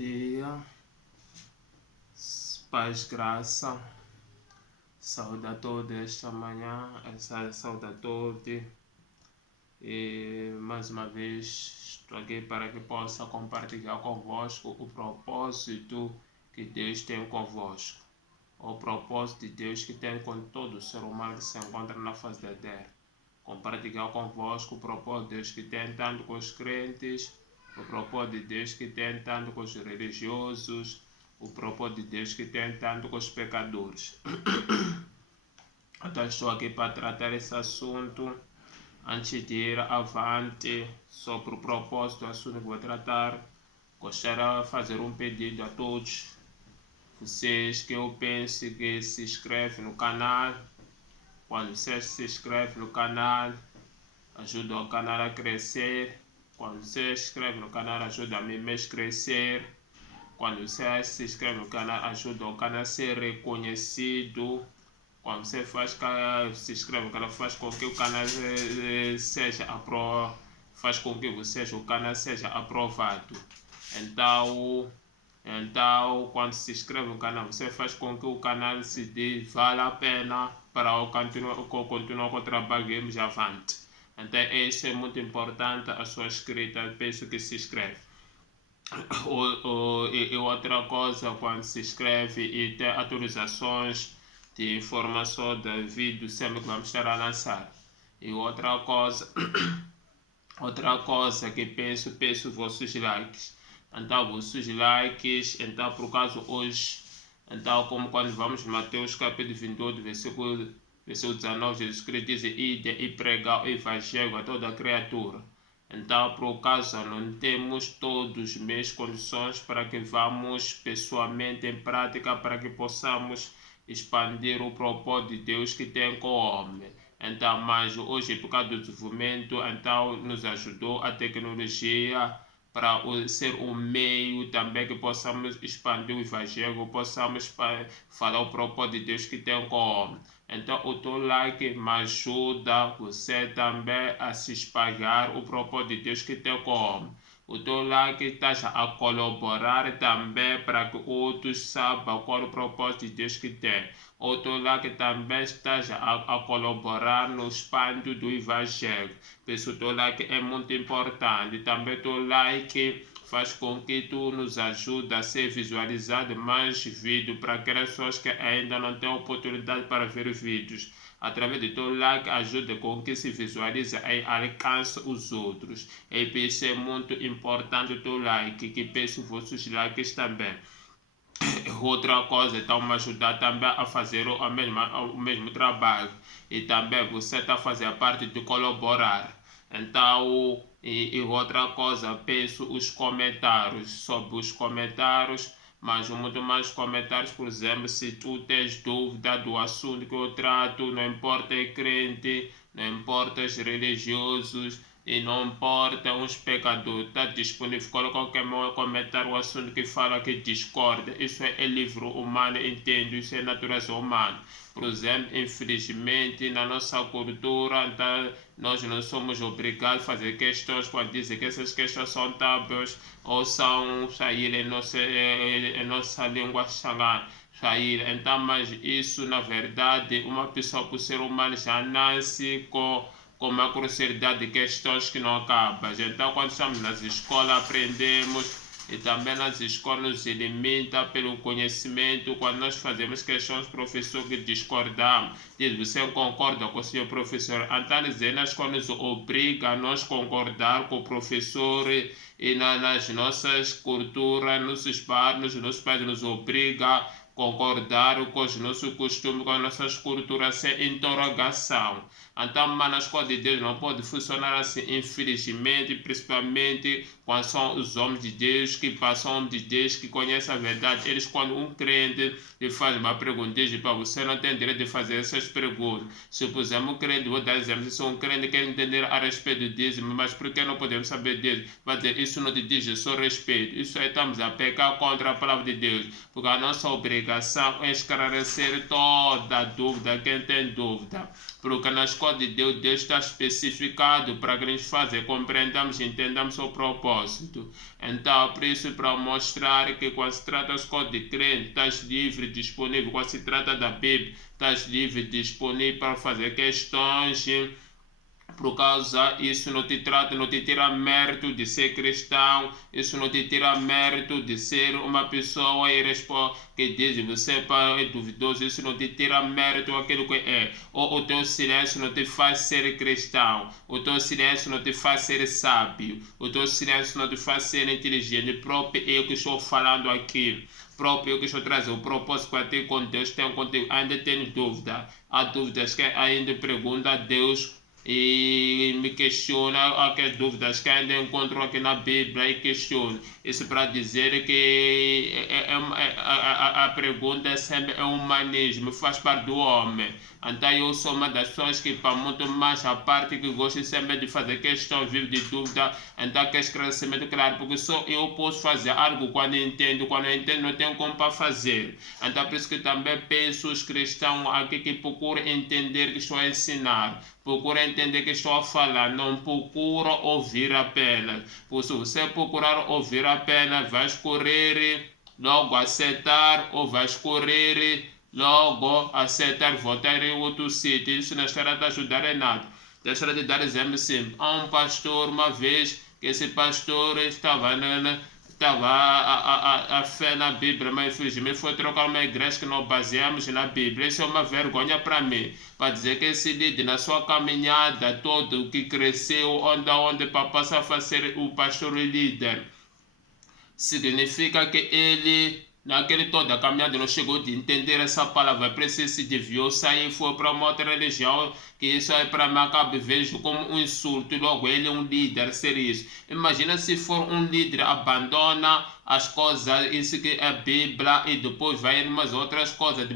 dia, paz, graça, saúde a todos esta manhã, saúde a todos e mais uma vez estou aqui para que possa compartilhar convosco o propósito que Deus tem convosco, o propósito de Deus que tem com todo ser humano que se encontra na face da terra. Compartilhar convosco o propósito de Deus que tem tanto com os crentes, o propósito de Deus que tem tanto com os religiosos, o propósito de Deus que tem tanto com os pecadores. Então estou aqui para tratar esse assunto. Antes de ir avante sobre o propósito do assunto que vou tratar, gostaria de fazer um pedido a todos vocês que eu penso que se inscrevem no canal. Quando você se inscreve no canal, ajuda o canal a crescer. Quando você se inscreve no canal, ajuda a mim mesmo a crescer. Quando você se inscreve no canal, ajuda o canal a ser reconhecido. Quando você se inscreve no canal, faz com que o canal seja aprovado, faz com que o canal seja aprovado. Então, quando se inscreve no canal, você faz com que o canal se dê vale a pena para continuar com o trabalho que vamos avante. Então, isso é muito importante, a sua escrita, peço que se inscreve. E outra coisa, quando se inscreve e tem atualizações de informação do vídeo sempre que vamos estar a lançar. E outra coisa que peço vossos likes. Então, vossos likes, então por causa hoje, então como quando vamos em Mateus capítulo 28, versículo 19, Jesus Cristo diz: ide e pregar o evangelho a toda criatura. Então, por causa não temos todas as mesmas condições para que vamos pessoalmente em prática, para que possamos expandir o propósito de Deus que tem com o homem. Então, mas hoje, por causa do desenvolvimento, então nos ajudou a tecnologia para ser um meio também que possamos expandir o evangelho, possamos falar o propósito de Deus que tem com o homem. Então, o teu like me ajuda você também a se espalhar o propósito de Deus que tem com o homem. O teu like está a colaborar também para que outros saibam qual é o propósito de Deus que tem. O teu like também está a colaborar no expandir do evangelho. Por isso o teu like é muito importante. Também o teu like faz com que tu nos ajude a ser visualizado mais vídeos para aquelas pessoas que ainda não têm oportunidade para ver vídeos. Através do teu like, ajuda com que se visualize e alcance os outros. E por isso é muito importante o teu like, que peço vossos likes também. Outra coisa, então me ajudar também a fazer o mesmo trabalho. E também você está fazendo parte de colaborar. Então, e outra coisa, peço os comentários, sobre os comentários, mas muito mais comentários, por exemplo, se tu tens dúvida do assunto que eu trato, não importa é crente, não importa os religiosos, e não importa os pecadores, está disponível, coloca qualquer comentário, o assunto que fala que discorda, isso é livro humano, entendo, isso é natureza humana. Por exemplo, infelizmente, na nossa cultura, então, nós não somos obrigados a fazer questões quando dizem que essas questões são tábuas ou são sair em nossa língua sagrada. Então, mas isso, na verdade, uma pessoa, por ser humano, já nasce com uma curiosidade de questões que não acabam. Então, quando estamos nas escolas, aprendemos, e também nas escolas nos alimenta pelo conhecimento. Quando nós fazemos questões, professor que discordamos, diz: você concorda com o seu professor? Então, na escola nos obriga a nós concordar com o professor, e nas nossas culturas, nossos pais nos obrigam a concordar com os nossos costumes, com as nossas culturas, sem interrogação. Então, mas na escola de Deus não pode funcionar assim, infelizmente, principalmente quando são os homens de Deus, que passam homens de Deus, que conhecem a verdade. Eles, quando um crente lhe faz uma pergunta, diz: para você não tem direito de fazer essas perguntas. Se, por exemplo, um crente, vou dar exemplo, se um crente quer entender a respeito do dízimo, mas por que não podemos saber disso? Vai dizer: isso não te diz, eu só respeito. Isso aí estamos a pecar contra a palavra de Deus, porque a nossa obrigação é esclarecer toda dúvida, quem tem dúvida. Porque na escola pessoa de Deus, Deus está especificado para que nos fazer compreendamos e entendamos o propósito. Então, por isso, para mostrar que quando se trata das coisas de crente, estás livre, disponível. Quando se trata da Bíblia, estás livre, disponível para fazer questões. Por causa isso não te tira mérito de ser cristão, isso não te tira mérito de ser uma pessoa que diz você é duvidoso, isso não te tira mérito aquilo que é. Ou o teu silêncio não te faz ser cristão, o teu silêncio não te faz ser sábio, o teu silêncio não te faz ser inteligente. Próprio eu que estou falando aqui, próprio eu que estou trazendo o propósito para ter com Deus, tenho contigo, ainda tenho dúvida. Há dúvidas que ainda pergunta a Deus e me questiona aquelas dúvidas que ainda encontro aqui na Bíblia e questiono. Isso para dizer que a pergunta sempre é humanismo, faz parte do homem. Então eu sou uma das pessoas que, para muito mais a parte que gosto sempre de fazer questão, vivo de dúvida, então que esclarecimento claro, porque só eu posso fazer algo quando eu entendo não tenho como para fazer. Então por isso que também penso os cristãos aqui que procuram entender que estou a ensinar, procura entender que estou a falar, não procura ouvir apenas. Porque se você procurar ouvir apenas, vais correr, logo aceitar, ou vais correr, logo aceitar, voltar em outro sítio. Isso não estará te ajudar em nada. Deixará de dar exemplo simples. Há um pastor, uma vez, que esse pastor estava a fé na Bíblia, mas infelizmente foi trocar uma igreja que não baseamos na Bíblia. Isso é uma vergonha para mim, para dizer que esse líder, na sua caminhada, todo que cresceu, onde para passar a fazer o pastor líder, significa que ele, naquele toda a caminhada, não chegou de entender essa palavra, precisa se desviou, saiu, foi para uma outra religião, que isso aí para mim acaba vejo como um insulto, logo ele é um líder, ser isso. Imagina se for um líder, abandona as coisas, isso que é a Bíblia, e depois vai em umas outras coisas,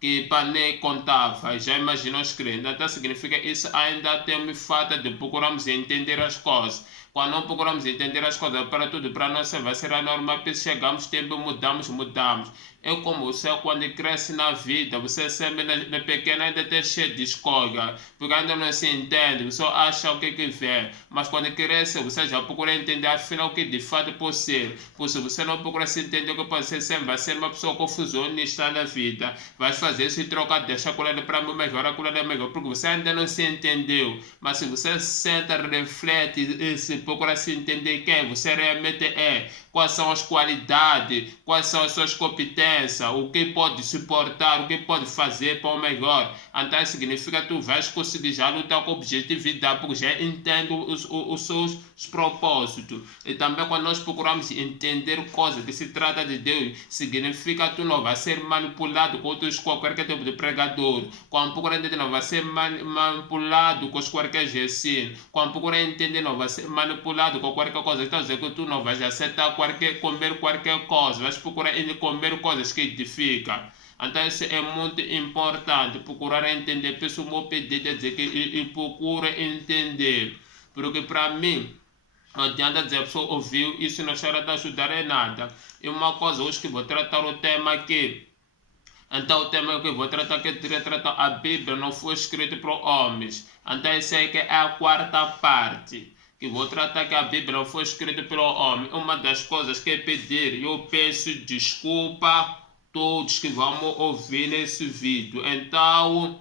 que para nem contava, já imaginou os crentes. Então significa isso ainda tem falta de procurarmos entender as coisas. Quando não procuramos entender as coisas para tudo, para nós vai ser a norma, chegamos, tempo mudamos. É como você, quando cresce na vida, você sempre na pequena ainda está cheio de escolha, porque ainda não se entende, você acha o que vê, mas quando cresce, você já procura entender afinal o que de fato pode ser. Porque se você não procura se entender o que pode ser, sempre vai ser uma pessoa confusionista na vida, vai fazer esse troca, deixa aquilo ali para mim melhor, aquilo ali é melhor, porque você ainda não se entendeu. Mas se você senta, reflete e se procura se entender quem você realmente é, quais são as qualidades, quais são as suas competências, o que pode suportar, o que pode fazer para o melhor. Então significa que tu vais conseguir já lutar com objetividade, porque já entende os seus propósitos. E também quando nós procuramos entender coisas que se trata de Deus, significa que tu não vai ser manipulado com qualquer tipo de pregador. Quando procura entender, não vai ser manipulado com qualquer ensino. Quando procura entender, não vai ser manipulado com qualquer coisa. Então dizer que tu não vais aceitar comer qualquer coisa, vais procurar comer coisas que edificam. Então isso é muito importante, procurar entender. Pessoal, meu pedido é dizer que procura entender, porque para mim não adianta dizer a pessoa ouviu, isso não será de ajudar em nada. E uma coisa hoje que vou tratar o tema aqui. Então o tema que eu vou tratar, que eu tratar a Bíblia não foi escrito para homens. Então isso aí que é a quarta parte, que vou tratar que a Bíblia não foi escrita pelo homem. Uma das coisas que é pedir, eu peço desculpa a todos que vão ouvir nesse vídeo. Então,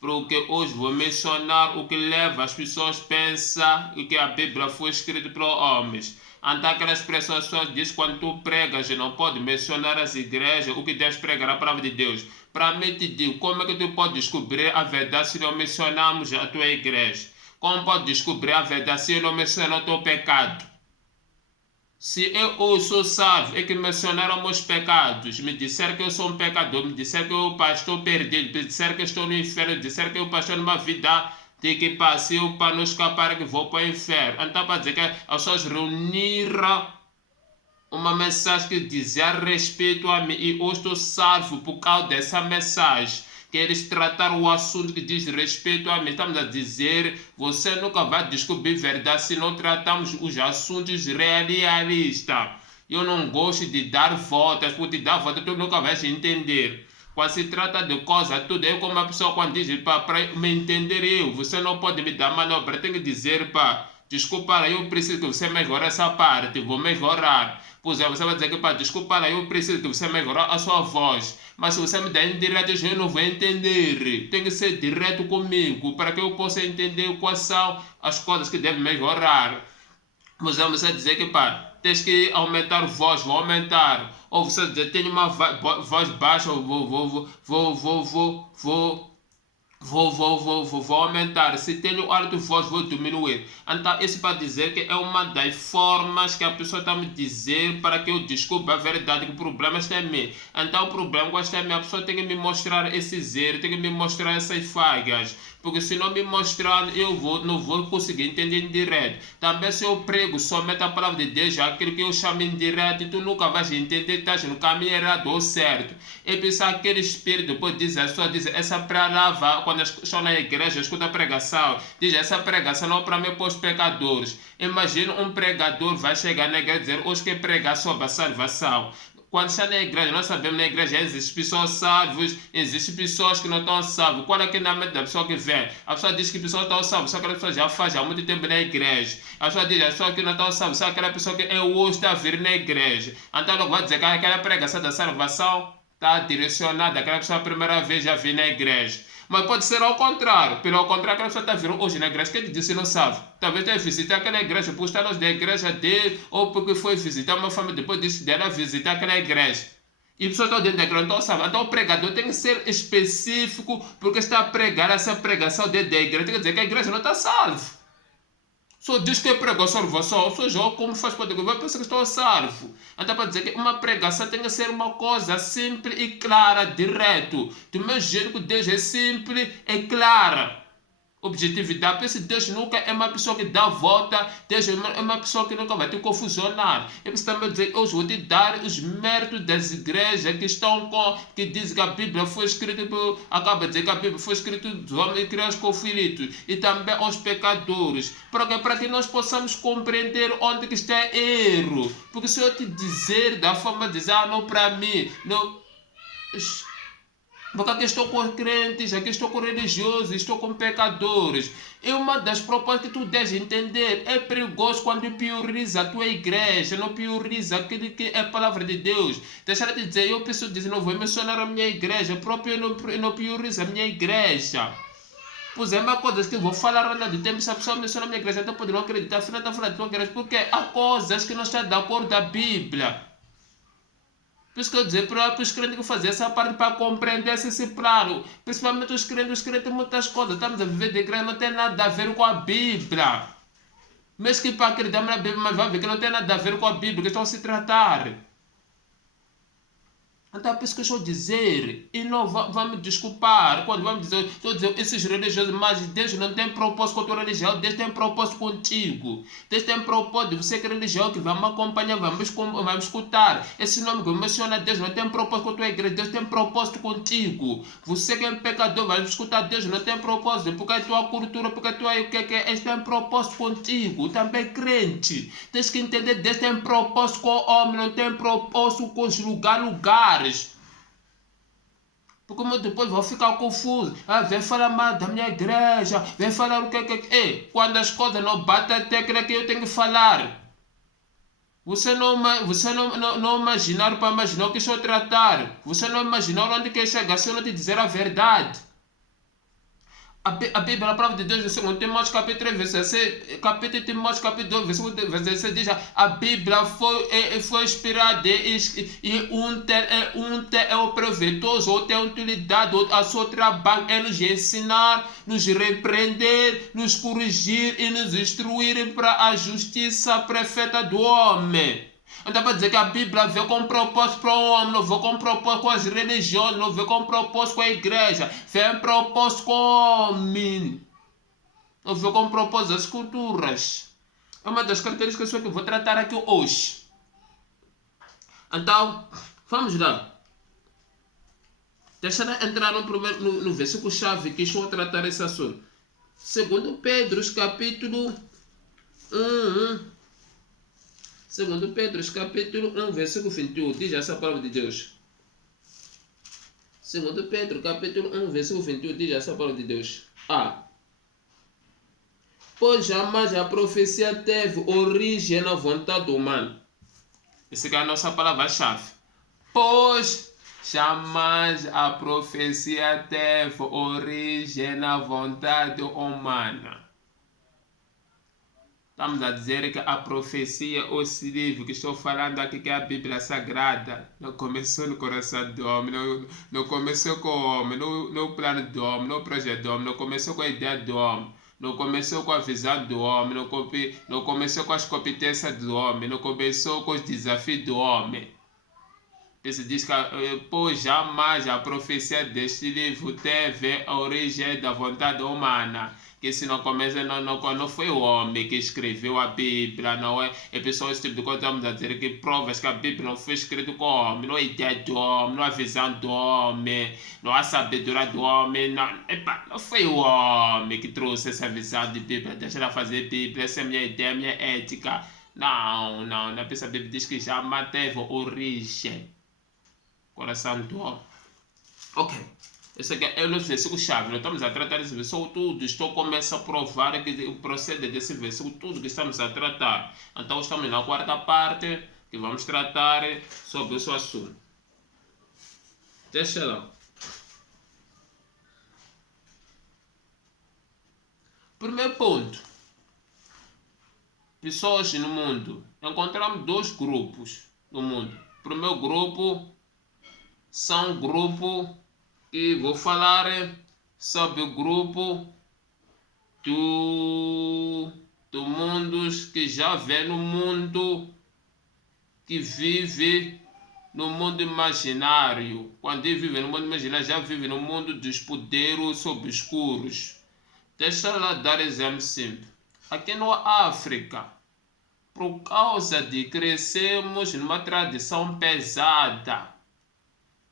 porque hoje vou mencionar o que leva as pessoas a pensar que a Bíblia foi escrita pelos homens. Então aquela expressão só diz quando tu pregas e não pode mencionar as igrejas, o que deves pregar a palavra de Deus. Para mim te digo, como é que tu pode descobrir a verdade se não mencionamos a tua igreja? Como pode descobrir a verdade se eu não menciono o teu pecado? Se eu hoje sou salvo, é que mencionaram meus pecados, me disseram que eu sou um pecador, me disseram que eu estou perdido, me disseram que eu estou no inferno, me disseram que eu estou numa vida de que passei para não escapar que vou para o inferno. Então para dizer que as pessoas reuniram uma mensagem que dizia respeito a mim e hoje estou salvo por causa dessa mensagem. Que eles trataram o assunto que diz respeito a mim. Estamos a dizer, você nunca vai descobrir verdade se não tratamos os assuntos realistas. Eu não gosto de dar voltas, porque te dar voltas tu nunca vais entender. Quando se trata de coisa, tudo, eu como uma pessoa quando diz, para me entender você não pode me dar manobra, tem que dizer, desculpa, eu preciso que você melhore essa parte, vou melhorar. Por exemplo, você vai dizer que, desculpa, eu preciso que você melhore a sua voz. Mas se você me der indireto, eu não vou entender. Tem que ser direto comigo, para que eu possa entender quais são as coisas que devem melhorar. Por exemplo, você dizer que, tens que aumentar a voz, vou aumentar. Ou você dizer, tem uma voz baixa, vou aumentar. Se tenho alto voz, vou diminuir. Então, isso para dizer que é uma das formas que a pessoa está me dizer para que eu descubra a verdade, que o problema está em mim. Então, o problema com esta minha pessoa tem que me mostrar esses erros, tem que me mostrar essas falhas. Porque se não me mostrar, não vou conseguir entender em direto. Também se eu prego somente a palavra de Deus, aquilo que eu chamo em direto, tu nunca vais entender, estás no caminho errado ou certo. E pensar aquele espírito, depois diz, a pessoa diz, essa palavra, quando estou na igreja, escuta a pregação, diz, essa pregação não é para mim, para os pecadores. Imagina um pregador vai chegar na igreja e dizer, hoje que pregar sobre a salvação. Quando está na igreja, nós sabemos que na igreja existem pessoas salvas, existem pessoas que não estão salvas. Qual é que é a mente da pessoa que vem? A pessoa diz que pessoas estão salvas, só que aquela pessoa já faz há muito tempo na igreja. A pessoa diz, a pessoa que não estão salvas, só aquela pessoa que é hoje está a vir na igreja. Então logo vai dizer que aquela pregação da salvação está direcionada àquela pessoa a primeira vez já vir na igreja. Mas pode ser ao contrário. Pelo contrário, aquela pessoa está vindo hoje na igreja, que ele disse não sabe. Talvez tenha visitado aquela igreja, por estar da igreja dele, ou porque foi visitar uma família, depois disse dela visitar aquela igreja. E a pessoa está dentro da igreja, não sabe. Então o pregador tem que ser específico, porque está a pregar essa pregação dentro da igreja. Tem que dizer que a igreja não está salva. Só diz que é pregação salvação, só joga como faz para vai pensar que estou salvo. Então para dizer que uma pregação tem que ser uma coisa simples e clara, direto. Do mesmo jeito que Deus é simples e clara. Objetividade, porque Deus nunca é uma pessoa que dá volta, Deus é uma pessoa que nunca vai te confusionar. E você também dizer, eu vou te dar os méritos das igrejas que estão que dizem que a Bíblia foi escrita acaba de dizer que a Bíblia foi escrita dos homens e crianças conflitos, e também aos pecadores, para que nós possamos compreender onde que está erro. Porque se eu te dizer da forma de dizer, não para mim, não. Porque aqui estou com crentes, aqui estou com religiosos, estou com pecadores. É uma das propostas que tu deves entender. É perigoso quando prioriza a tua igreja, não prioriza aquilo que é a palavra de Deus. Deixar de dizer, eu preciso dizer, não vou mencionar a minha igreja, próprio eu não priorizo a minha igreja. Pois é, uma coisa que eu vou falar do tempo, se a pessoa menciona a minha igreja, então pode não acreditar, afinal está falando da tua igreja, porque há coisas que não estão de acordo com a Bíblia. Por isso que eu dizer para os crentes que fazer essa parte para compreender esse plano. Principalmente os crentes muitas coisas. Estamos a viver de igreja, não tem nada a ver com a Bíblia. Mesmo que para acreditar na Bíblia, mas vai ver que não tem nada a ver com a Bíblia, que estão a se tratar. Então é por isso que eu estou a dizer, e não vamos desculpar, quando vamos dizer, estou a dizer, esses religiosos, mas Deus não tem propósito com a tua religião, Deus tem propósito contigo. Deus tem propósito de você que é religião, que vai me acompanhar, vamos escutar. Esse nome que menciona Deus não tem propósito com a tua igreja, Deus tem propósito contigo. Você que é pecador, vai escutar Deus, não tem propósito, porque a tua cultura, porque a tua Deus tem propósito contigo, também crente. Tens que entender, Deus tem propósito com o homem, não tem propósito com os lugares. Porque eu depois vou ficar confuso. Vem falar mal da minha igreja, vem falar o que é. Quando as coisas não batem até que eu tenho que falar. Você não imaginar para imaginar o que estou a tratar. Você não imaginar onde quer chegar se eu não te dizer a verdade. A Bíblia, a palavra de Deus, em Timóteo capítulo 3, capítulo 2, versículo 16, diz a Bíblia foi inspirada e é o proveitoso, ou tem utilidade, a seu trabalho é nos ensinar, nos repreender, nos corrigir e nos instruir para a justiça perfeita do homem. Então para dizer que a Bíblia veio com propósito para o homem, não veio com propósito com as religiões, não veio com propósito com a igreja, veio com propósito com o homem, não veio com propósito das culturas. É uma das características que eu vou tratar aqui hoje. Então, vamos lá. Deixa eu entrar no versículo-chave que estou a tratar esse assunto. 2 Pedro, capítulo 1. 2 Pedro, capítulo 1, versículo 21, diz essa palavra de Deus. 2 Pedro, capítulo 1, versículo 21, diz essa palavra de Deus. Pois jamais a profecia teve origem na vontade humana. Essa é a nossa palavra-chave. Pois jamais a profecia teve origem na vontade humana. Estamos a dizer que a profecia, ou esse livro que estou falando aqui, que é a Bíblia Sagrada, não começou no coração do homem, não começou com o homem, no plano do homem, no projeto do homem, não começou com a ideia do homem, não começou com a visão do homem, não começou com as competências do homem, não começou com os desafios do homem. Isso diz que pois jamais a profecia deste livro teve a origem da vontade humana. Que se não começa, não foi o homem que escreveu a Bíblia, não é? É pessoal, esse tipo de coisa, estamos a dizer que provas que a Bíblia não foi escrita com o homem, não é ideia do homem, não é visão do homem, não há sabedoria do homem, não foi o homem que trouxe essa visão de Bíblia, deixa ela fazer Bíblia, essa é a minha ideia, a minha ética. Não, a Bíblia diz que jamais teve origem. Coração do homem. Ok. Esse aqui é o nosso versículo chave. Nós estamos a tratar desse versículo tudo. Estou começando a provar que o proceder desse versículo tudo que estamos a tratar. Então estamos na quarta parte que vamos tratar sobre esse assunto. Deixa lá. Primeiro ponto. Pessoas no mundo. Encontramos dois grupos no mundo. O primeiro grupo são grupo que vou falar sobre o grupo do mundo que já vê no mundo, que vive no mundo imaginário. Quando ele vive no mundo imaginário, já vive no mundo dos poderes obscuros. Deixa eu dar exemplo simples. Aqui na África, por causa de crescemos numa tradição pesada,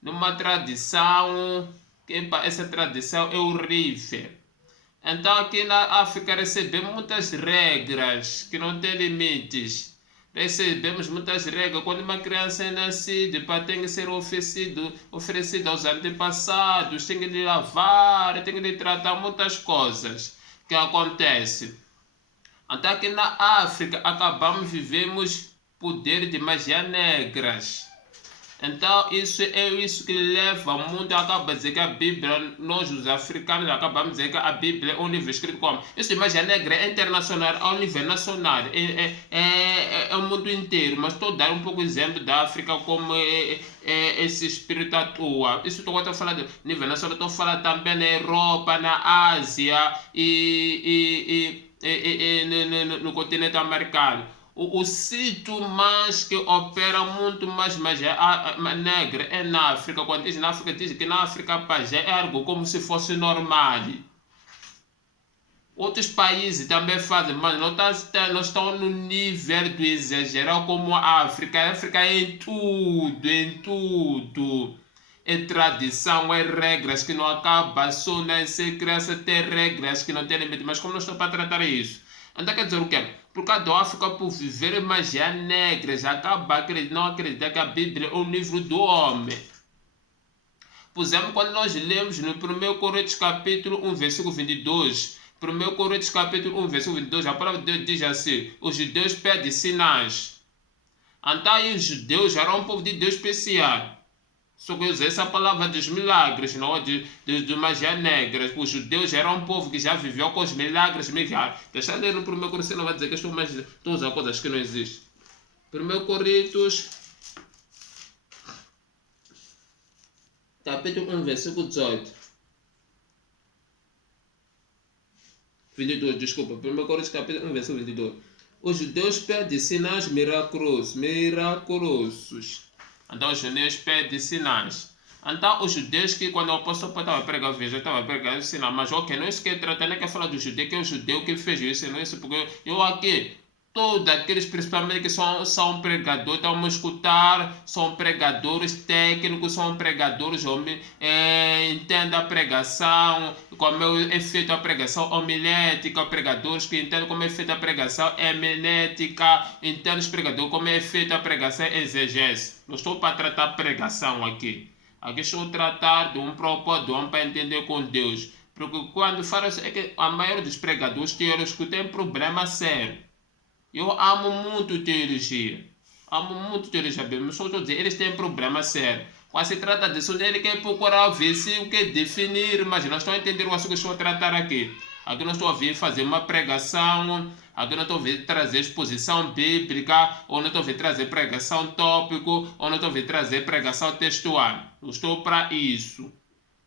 numa tradição que essa tradição é horrível. Então aqui na África recebemos muitas regras que não têm limites. Recebemos muitas regras. Quando uma criança é nascida, tem que ser oferecido aos antepassados, tem que lhe lavar, tem que lhe tratar muitas coisas que acontecem. Então aqui na África vivemos poder de magia negras. Então isso é isso que leva muito a dizer que a Bíblia, nós os africanos acabamos de dizer que a Bíblia é um livro escrito como isso de magia negra, é internacional, ao nível nacional, é o mundo inteiro, mas estou a dar um pouco de exemplo da África como esse espírito atua. Isso estou a falar de nível nacional, estou a falar também na Europa, na Ásia e no continente americano. O sítio mais que opera muito mais magia negra é na África. Quando diz na África, diz que na África pajé é algo como se fosse normal. Outros países também fazem, mas não estão no nível do exagerado como a África. A África é em tudo. É tradição, é regras que não acabam, só nascer criança ter regras que não tem limite. Mas como não estou para tratar isso? Então quer dizer o quê? Por causa da África, por viver magia negra, não acreditar que a Bíblia é um livro do homem. Por exemplo, quando nós lemos no 1 Coríntios capítulo 1, versículo 22, 1 Coríntios capítulo 1, versículo 22, a palavra de Deus diz assim: os judeus pedem sinais. Então os judeus eram um povo de Deus especial. Só que eu usei essa palavra dos milagres, não de magia negra. Os judeus eram um povo que já viveu com os milagres. Deixa eu ler no 1 Coríntios, não vai dizer que estou usando coisas que não existem. 1 Coríntios, capítulo 1, versículo 18. 22, desculpa. 1 Coríntios, capítulo 1, versículo 22. Os judeus pedem sinais miraculosos. Então os judeus pedem sinais. Então os judeus que quando o apóstolo Paulo estava pregando, eu estava pregando sinal, mas ok, não é isso que trata, nem que falar do judeu, que é o judeu que fez isso, não é isso, porque eu aqui, todos aqueles principalmente que são pregadores, estão a escutar, são pregadores técnicos, são pregadores, entendem a pregação, como é feita a pregação homilética, pregadores que entendem como é feita a pregação hermenêutica, entendem os pregadores como é feita a pregação exegese. Não estou para tratar pregação aqui. Aqui estou a tratar de um propósito, de um para entender com Deus. Porque quando falo é que a maioria dos pregadores teóricos tem problema sério. Eu amo muito teologia. Amo muito teologia bíblica, mas só estou a dizer, eles têm problema sério. Quando se trata disso, ele quer procurar ver se o que definir, mas não estou a entender o assunto que estou a tratar aqui. Aqui não estou a vir fazer uma pregação, aqui não estou a vir trazer exposição bíblica, ou não estou a vir trazer pregação tópico, ou não estou a vir trazer pregação textual. Não estou para isso.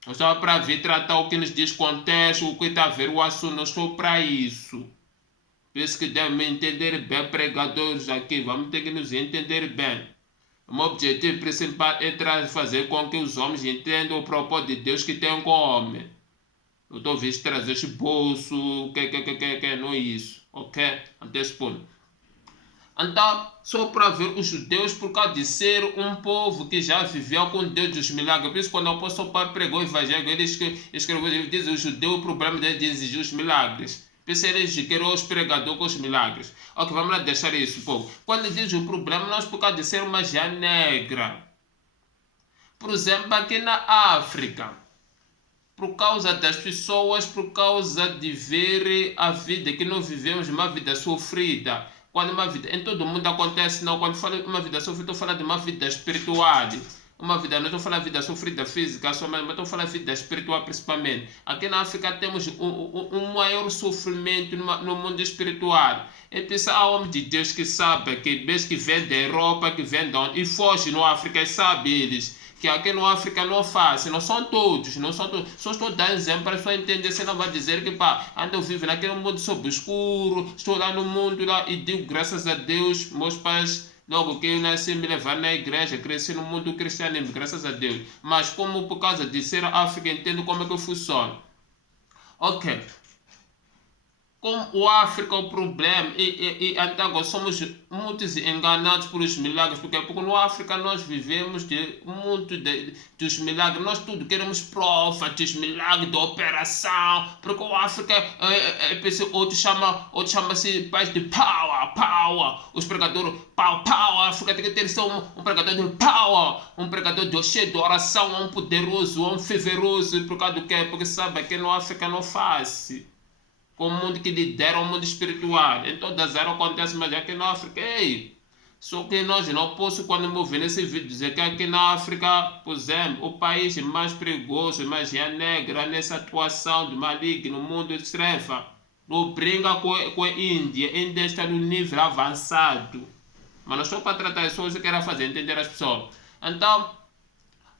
Não estou para vir tratar o que nos diz contexto, o que está a ver o assunto, não estou para isso. Por isso que devem entender bem, pregadores aqui, vamos ter que nos entender bem. O meu objetivo principal é fazer com que os homens entendam o propósito de Deus que tem com o homem. Não estou a vir trazer esboço, que não é isso, ok? Até esse ponto. Então, só para ver os judeus, por causa de ser um povo que já viveu com Deus dos milagres. Por isso, quando o apóstolo Paulo pregou o evangelho, ele escreveu, ele diz, o judeu, o problema dele é de exigir os milagres. Por isso, eles queriam os pregadores com os milagres. Ok, vamos lá deixar isso um pouco. Quando ele diz o problema, nós por causa de ser uma já negra. Por exemplo, aqui na África, por causa das pessoas, por causa de ver a vida, que nós vivemos uma vida sofrida. Quando uma vida, em todo mundo acontece, não, quando falo de uma vida sofrida, estou falando de uma vida espiritual. Uma vida, não estou falando de vida sofrida física, mas estou falando de vida espiritual principalmente. Aqui na África temos um maior sofrimento no mundo espiritual. E pensa, há homens de Deus que sabem, que mesmo que vem da Europa, que vem de onde, e foge no África, e sabem eles que aqui no África não fazem, não são todos, só estou dando exemplo para a pessoa entender, você não vai dizer que pá, eu vivo naquele mundo sob escuro, estou lá no mundo lá e digo graças a Deus, meus pais, logo que eu nasci, me levaram na igreja, cresci no mundo cristianismo, graças a Deus, mas como por causa de ser África, entendo como é que funciona. Ok. Como o África é o problema e até agora somos muitos enganados por os milagres, porque no África nós vivemos dos milagres, nós tudo queremos provas, milagres de operação, porque o África, outros chama-se país de power, os pregadores, power, a África tem que ter só um pregador de power, um pregador cheio de oração, um poderoso, um fervoroso, por causa do quê? Porque sabe que no África não faz. Com o mundo que lidera o mundo espiritual. Em todas as áreas acontece, mas aqui na África, só que nós não posso, quando me ouvir nesse vídeo, dizer que aqui na África, por exemplo, o país mais perigoso, mais negra nessa atuação do maligno, no mundo estrefa, não brinca com a Índia. A Índia está no nível avançado. Mas nós só para tratar isso, eu quero fazer entender as pessoas. Então,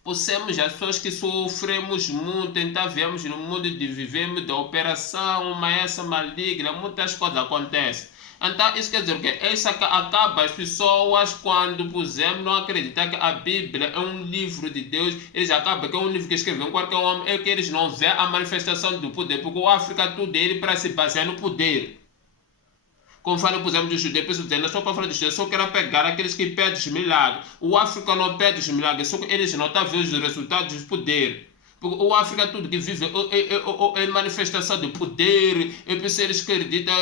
possamos as pessoas que sofremos muito, então vemos no mundo de vivemos da operação, uma essa maligna, muitas coisas acontecem. Então isso quer dizer o quê? Isso acaba as pessoas quando, por exemplo, não acreditam que a Bíblia é um livro de Deus, eles acabam que é um livro que escreveu qualquer homem, é que eles não veem a manifestação do poder, porque o África tudo ele para se basear no poder. Como falo, por exemplo, dos judeus, pessoas dizendo, só para falar dos judeus, só quero pegar aqueles que pedem os milagres. O África não pede os milagres, só que eles não estão vendo os resultados do poder. Porque o África tudo que vive é manifestação de poder. Eu pensei eles acreditam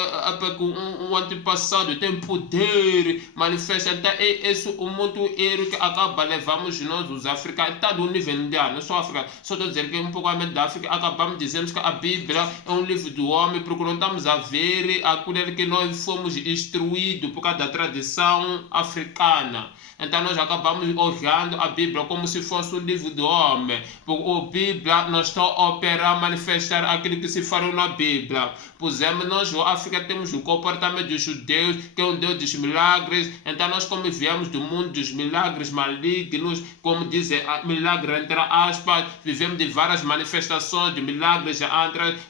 que um antepassado tem poder, manifesta. Então é esse o mundo erro que acaba levamos nós, os africanos, está do nível mundial, não só África. Só estou a dizer que um pouco da África acabamos dizendo que a Bíblia é um livro do homem, porque não estamos a ver aquilo que nós fomos instruídos por causa da tradição africana. Então nós acabamos olhando a Bíblia como se fosse um livro do homem. Porque a Bíblia não está a operar, manifestar aquilo que se falou na Bíblia. Por exemplo, nós na África temos o comportamento dos judeus, que é um Deus dos milagres. Então nós como viemos do mundo dos milagres malignos, como dizem, milagre entre aspas, vivemos de várias manifestações de milagres,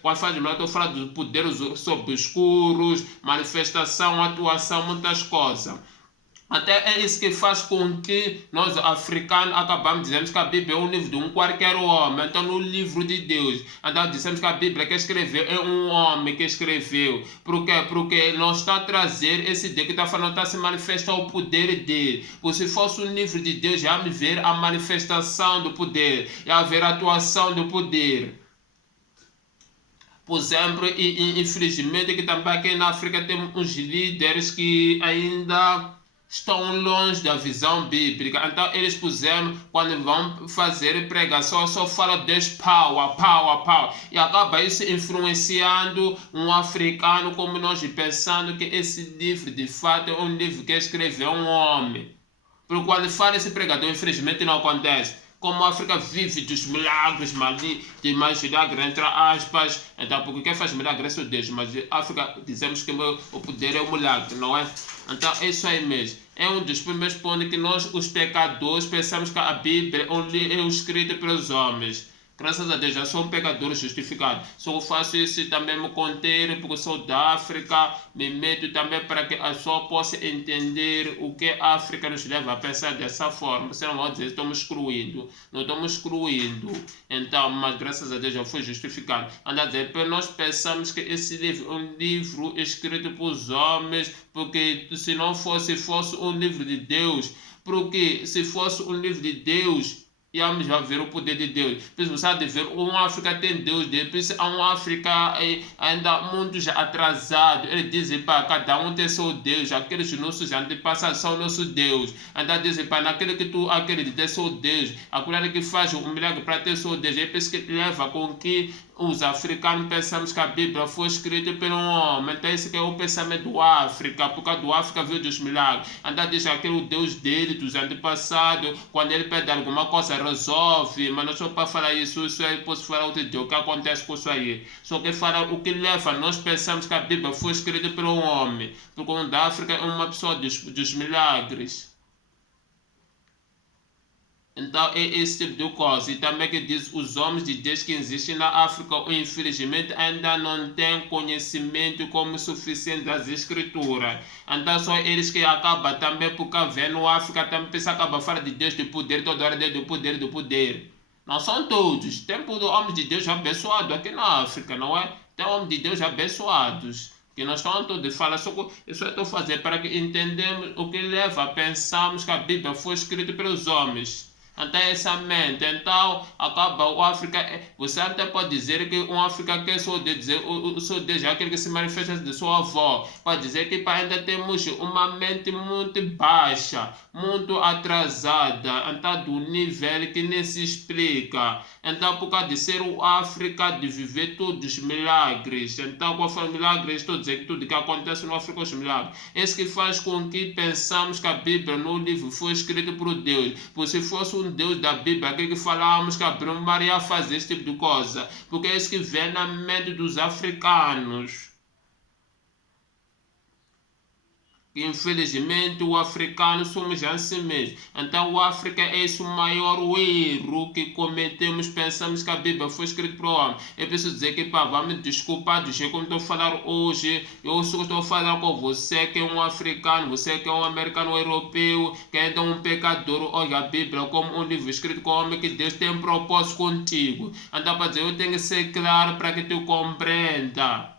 quando faz milagre, estou falando dos poderes obscuros, manifestação, atuação, muitas coisas. Até é isso que faz com que nós africanos acabamos dizendo que a Bíblia é um livro de um qualquer homem, então no livro de Deus. Então dizemos que a Bíblia que escreveu é um homem que escreveu. Por quê? Porque não está a trazer esse Deus que está falando, está a se manifestar o poder dele. Porque se fosse um livro de Deus, já me ver a manifestação do poder, já haver a atuação do poder. Por exemplo, infelizmente que também aqui na África tem uns líderes que ainda estão longe da visão bíblica. Então eles puseram, quando vão fazer pregação, só fala Deus power, power, power. E acaba isso influenciando um africano como nós, pensando que esse livro de fato é um livro que escreveu um homem. Porque quando fala esse pregador, infelizmente não acontece. Como a África vive dos milagres, de mais milagre, entre aspas, então porque quem faz milagre é só Deus, mas a África dizemos que o poder é o milagre, não é? Então é isso aí mesmo. É um dos primeiros pontos que nós, os pecadores, pensamos que a Bíblia é um escrito pelos homens. Graças a Deus, já sou um pecador justificado. Só faço isso também me conter, porque sou da África. Me meto também para que a pessoa possa entender o que a África nos leva a pensar dessa forma. Você não vai dizer, estamos excluindo. Não estamos excluindo. Então, mas graças a Deus já foi justificado. Anda a dizer, nós pensamos que esse livro é um livro escrito por os homens, porque se não fosse um livro de Deus, porque se fosse um livro de Deus, íamos ver o poder de Deus. Você há de ver, uma África tem Deus, depois há uma África ainda muito já atrasado. Ele diz, pá, cada um tem seu Deus, aqueles nossos antepassados são nosso Deus. Ainda diz, pá, naquele que tu acredita é seu Deus, aquele que faz um milagre para ter seu Deus. É por isso que leva com que os africanos pensamos que a Bíblia foi escrita pelo homem. Então esse que é o pensamento do África, porque do África veio dos milagres. Ainda diz aquele Deus dele, dos antepassados, quando ele pede alguma coisa, resolve. Mas não só para falar isso aí posso falar outro dia, o que acontece com isso aí. Só que falar o que leva, nós pensamos que a Bíblia foi escrita pelo homem, porque o da África é uma pessoa dos milagres. Então é esse tipo de coisa. E também que diz os homens de Deus que existem na África, infelizmente ainda não têm conhecimento como suficiente das escrituras. Então são eles que acabam também, porque vendo a África também pensa acaba falar de Deus do poder, toda hora do poder, do poder. Não são todos. Tem homens de Deus abençoados aqui na África, não é? Tem homens de Deus abençoados. Que nós estamos todos falando, isso eu estou fazendo para que entendamos o que leva a pensarmos que a Bíblia foi escrita pelos homens. Então essa mente, então acaba o África, você até pode dizer que um África quer só dizer o seu Deus é aquele que se manifesta de sua avó, pode dizer que ainda temos uma mente muito baixa, muito atrasada, então do nível que nem se explica. Então por causa de ser o África, de viver todos os milagres, então qual foi o milagre? Estou dizendo que tudo que acontece no África é os milagres. Esse que faz com que pensamos que a Bíblia no livro foi escrita por Deus, porque se fosse um Deus da Bíblia, aquele que falávamos que a Maria faz esse tipo de coisa, porque é isso que vem na mente dos africanos. Infelizmente o africano somos assim mesmo. Então o África é esse o maior erro que cometemos, pensamos que a Bíblia foi escrita para o homem. Eu preciso dizer que vamos desculpar do jeito como estou a falar hoje. Eu só estou a falar com você que é um africano, você que é um americano europeu, que ainda é um pecador. Olha a Bíblia como um livro escrito com o homem, que Deus tem um propósito contigo. Então para dizer, eu tenho que ser claro para que tu compreenda.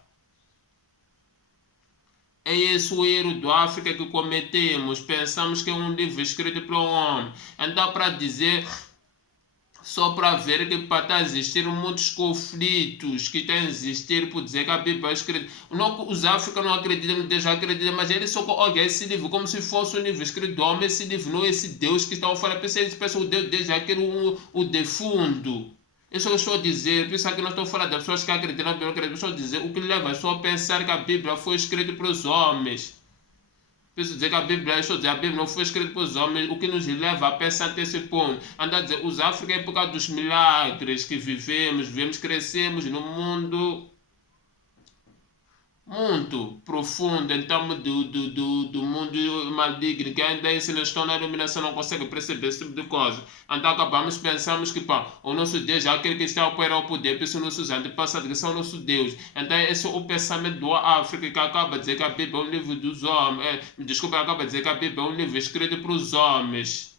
É esse o erro do África que cometemos. Pensamos que é um livro escrito para o homem. Então, para dizer, só para ver que está existindo muitos conflitos que estão a existir por dizer que a Bíblia é escrita. Não, os africanos não acreditam, Deus já acredita, mas eles só olham esse livro como se fosse um livro escrito do homem. Esse livro não é esse Deus que estão a falar. Eles pensam o Deus deles é aquele o defundo. Isso eu estou a dizer, por isso que não estou falando das pessoas que acreditam na Bíblia, eu estou a dizer o que leva só a pensar que a Bíblia foi escrita para os homens. Por isso dizer que a Bíblia não foi escrita para os homens, o que nos leva a pensar até esse ponto. Anda a dizer, os África é por causa dos milagres que vivemos, crescemos no mundo muito profundo, então do mundo maligno, que ainda se não estão na iluminação, não consegue perceber esse tipo de coisa. Então acabamos, pensamos que o nosso Deus é aquele que está a operar o poder, por isso nossos antepassados que são nosso Deus. Então esse é o pensamento do África, que acaba de dizer que a Bíblia é um livro dos homens, acaba de dizer que a Bíblia é um livro escrito para os homens.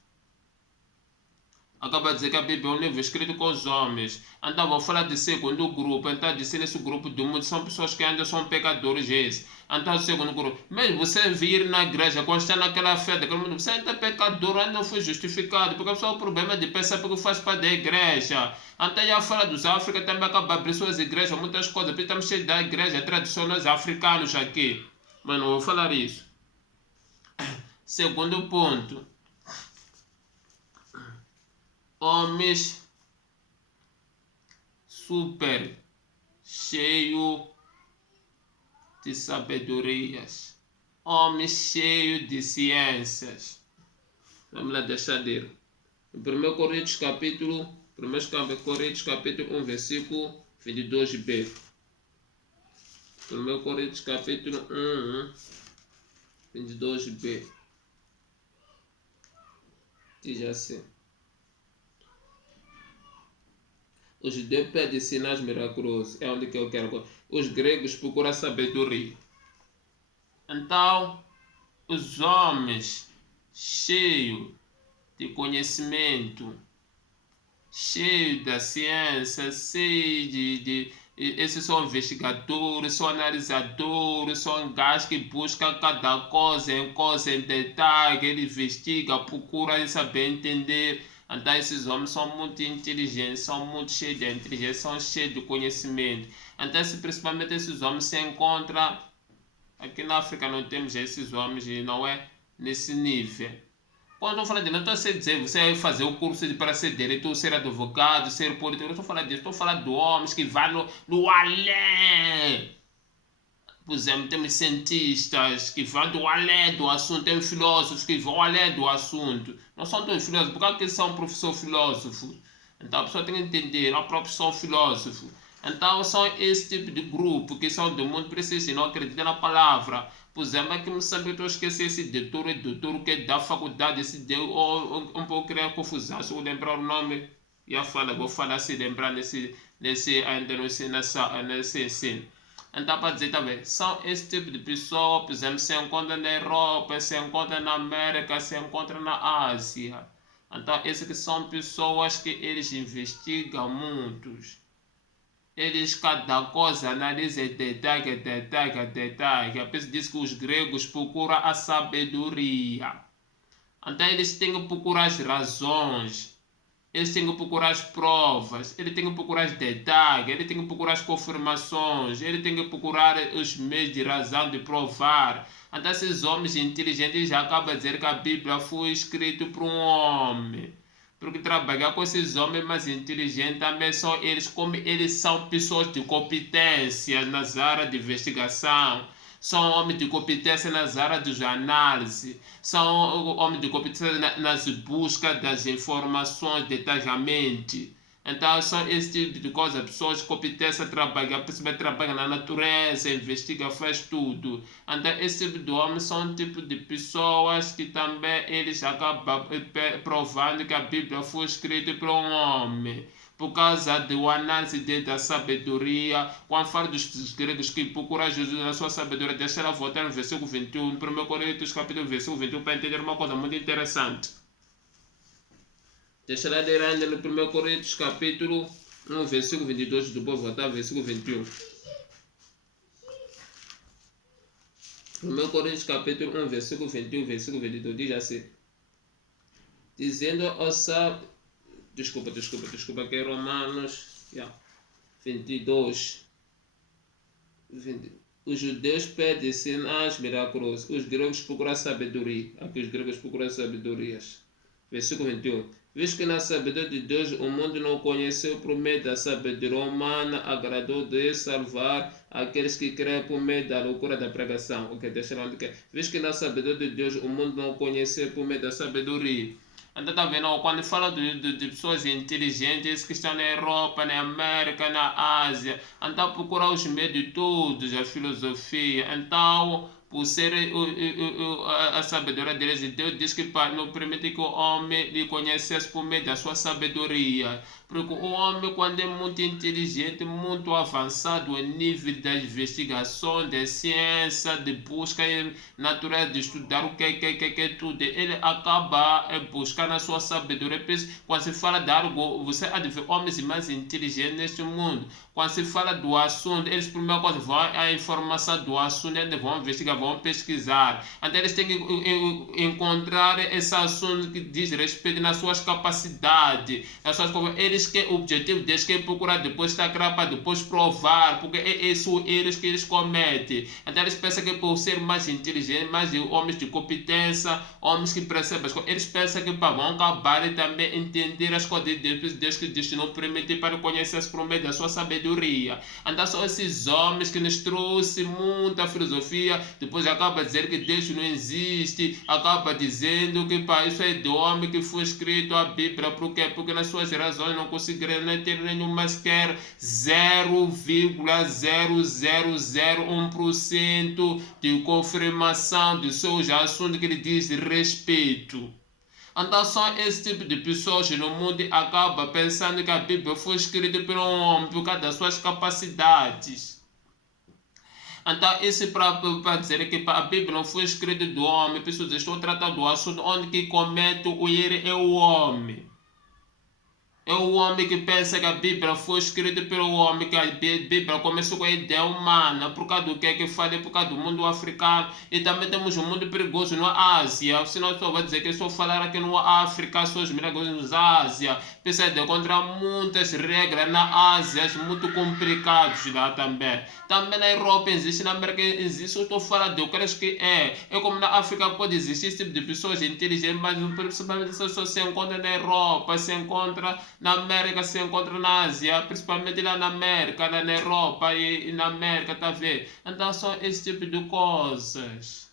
Acaba de dizer que a Bíblia é um livro escrito com os homens. Então vou falar de segundo grupo. Então dizer nesse grupo do mundo são pessoas que ainda são pecadores. Então o segundo grupo, mesmo você vir na igreja, quando está naquela fé daquele mundo, você ainda é pecador, ainda não foi justificado, porque só o problema é de pensar porque faz parte da igreja. Então já fala dos África, também acaba abrir suas igrejas, muitas coisas, porque estamos cheios da igreja tradicionais africanos aqui. Mas não vou falar isso. Segundo ponto, homens super cheio de sabedorias, homens cheios de ciências. Vamos lá deixar dele. Em 1 Coríntios capítulo 1 versículo 22b. 1 Coríntios capítulo 1, 22b. Diz assim: os judeus pedem sinais miraculosos. É onde que eu quero. Os gregos procuram sabedoria. Então, os homens cheios de conhecimento, cheios da ciência, cheios esses são investigadores, são analisadores, são gajos que buscam cada coisa em detalhe, ele investiga, procura saber entender. Então esses homens são muito inteligentes, são muito cheios de inteligência, são cheios de conhecimento. Então principalmente esses homens se encontram, aqui na África não temos esses homens e não é nesse nível. Quando eu falo de não estou a dizer você vai fazer o curso para ser diretor, ser advogado, ser político, eu não estou falando disso, estou falando de homens que vão no além. Por exemplo, temos cientistas que vão do além do assunto, temos filósofos que vão além do assunto. Não são todos filósofos, por causa que são professor filósofo. Então a pessoa tem que entender, não é próprio são filósofo. Então são esse tipo de grupo que são do mundo preciso, não acreditam na palavra. Por exemplo, aqui em Moçambique eu esqueci esse doutor que é da faculdade, esse deu um pouco criar confusão. Se eu lembrar o nome, vou falar se lembrar ainda nesse ensino. Então, para dizer também, são esse tipo de pessoas, por exemplo, se encontra na Europa, se encontra na América, se encontra na Ásia. Então, esses que são pessoas que eles investigam muitos. Eles cada coisa analisam detalhe. A pessoa diz que os gregos procuram a sabedoria. Então eles têm que procurar as razões. Eles têm que procurar as provas. Eles têm que procurar os detalhes. Eles têm que procurar as confirmações. Eles têm que procurar os meios de razão de provar. Então esses homens inteligentes já acabam de dizer que a Bíblia foi escrita por um homem. Porque trabalhar com esses homens mais inteligentes também são eles, como eles são pessoas de competência nas áreas de investigação, são homens de competência nas áreas de análise, são homens de competência nas buscas das informações detalhadamente. Então são esse tipo de coisa, pessoas de competência trabalham, principalmente trabalham na natureza, investiga, faz tudo. Então esse tipo de homens são um tipo de pessoas que também eles acabam provando que a Bíblia foi escrita por um homem. Por causa da análise da sabedoria, quando fala dos gregos que procuram Jesus na sua sabedoria, deixa ela voltar no versículo 21, no 1 Coríntios capítulo versículo 21, para entender uma coisa muito interessante. Deixa ela ler ainda no 1 Coríntios capítulo 1, versículo 22, depois voltar ao versículo 21. 1 Coríntios capítulo 1, versículo 21, versículo 22, diz assim: dizendo ao sábio, desculpa, que é Romanos 22, 20. Os judeus pedem sinais miraculosos, os gregos procuram sabedoria. Aqui os gregos procuram sabedorias. Versículo 21. Visto que na sabedoria de Deus o mundo não conheceu por meio da sabedoria humana, agradou de salvar aqueles que creem por meio da loucura da pregação. Ok, deixa lá onde quer. Visto que na sabedoria de Deus o mundo não conheceu por meio da sabedoria. Então tá vendo, quando fala de pessoas inteligentes que estão na Europa, na América, na Ásia, então procurar os meios de todos, a filosofia. Então, por ser a sabedoria deles, Deus diz que não permite que o homem lhe conhecesse por meio da sua sabedoria. Porque o homem, quando é muito inteligente, muito avançado em nível da investigação, de ciência, de busca natural, de estudar o que é tudo, ele acaba buscando a sua sabedoria. Quando se fala de algo, você há de ver homens mais inteligentes neste mundo. quando se fala do assunto, eles primeiro quando vão a informação do assunto, eles vão investigar, vão pesquisar. Então eles têm que encontrar esse assunto que diz respeito nas suas capacidades. Eles que o objetivo deles que é procurar depois estar para depois provar, porque é esse o erro que eles cometem. Então eles pensam que por ser mais inteligentes, mais de homens de competência, homens que percebem as coisas, eles pensam que vão acabar e também entender as coisas de Deus que Deus não permite para conhecer as promessas da sua sabedoria. Então são esses homens que nos trouxe muita filosofia, depois acaba dizendo que Deus não existe, acaba dizendo que isso é do homem que foi escrito a Bíblia, por quê? Porque nas suas razões não conseguiram ter nenhuma sequer 0,0001% de confirmação de seus assuntos que ele diz respeito. Então só esse tipo de pessoas no mundo acaba pensando que a Bíblia foi escrita por um homem por causa das suas capacidades. Então isso para dizer que a Bíblia não foi escrita do homem, pessoas estão tratando do assunto onde que comete o erro é o homem. É o homem que pensa que a Bíblia foi escrita pelo homem, que a Bíblia começou com a ideia humana, por causa do que é que falei, por causa do mundo africano. E também temos um mundo perigoso na Ásia. Senão só vai dizer que só falar aqui no África, só os milagres na Ásia. Precisa de encontrar muitas regras na Ásia, muito complicadas lá também. Também na Europa existe, na América existe, eu estou falando de eu creio que é como na África pode existir esse tipo de pessoas inteligentes, mas principalmente só se encontra na Europa, se encontra na América, se encontra na Ásia, principalmente lá na América, lá na Europa e na América, tá vendo? Então são esse tipo de coisas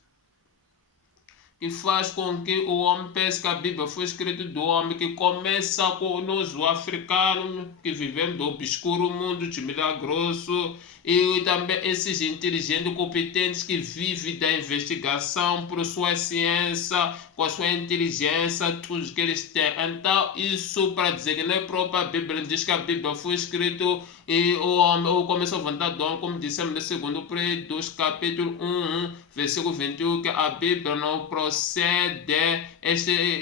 que faz com que o homem pense que a Bíblia foi escrita do homem, que começa com nós, o africano, que vivemos do obscuro mundo de milagroso, e também esses inteligentes competentes que vivem da investigação por sua ciência, com a sua inteligência, tudo que eles têm. Então, isso para dizer que não é própria Bíblia, diz que a Bíblia foi escrita e o homem começou a vontade do homem, como dissemos no segundo dos capítulo 1, versículo 21, que a Bíblia não procede,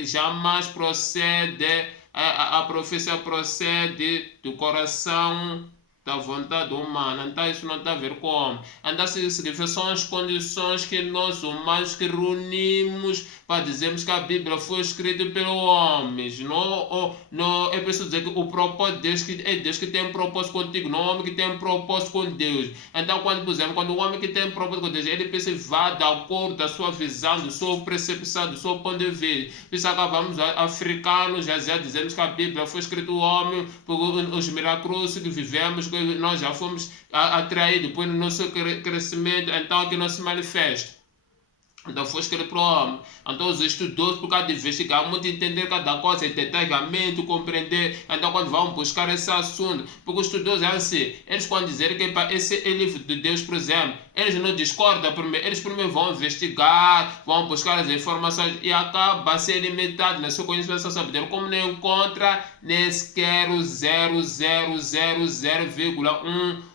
jamais procede, a profecia procede do coração da vontade humana. Então isso não está a ver com. Então são as condições que nós humanos que reunimos para dizermos que a Bíblia foi escrita pelo homem. Não é preciso dizer que o propósito de Deus é Deus que tem um propósito contigo, não é o homem que tem um propósito com Deus. Então quando o homem que tem um propósito com Deus, ele precisa vá de acordo da sua visão, da sua percepção, do seu ponto de vista. Por isso acabamos africanos já dizemos que a Bíblia foi escrita o homem, por os milagros que vivemos, nós já fomos atraídos por nosso crescimento, então que não se manifesta. Então foi escrito para o homem. Então os estudiosos, por causa de investigar muito, entender cada coisa, detalhamento, compreender. Então quando vão buscar esse assunto, porque os estudiosos é assim, eles podem dizer que esse é livro de Deus, por exemplo, eles não discordam primeiro, eles primeiro vão investigar, vão buscar as informações e acaba a ser limitado na sua conhecimento sabedoria, como não encontra nem sequer o 0,0001%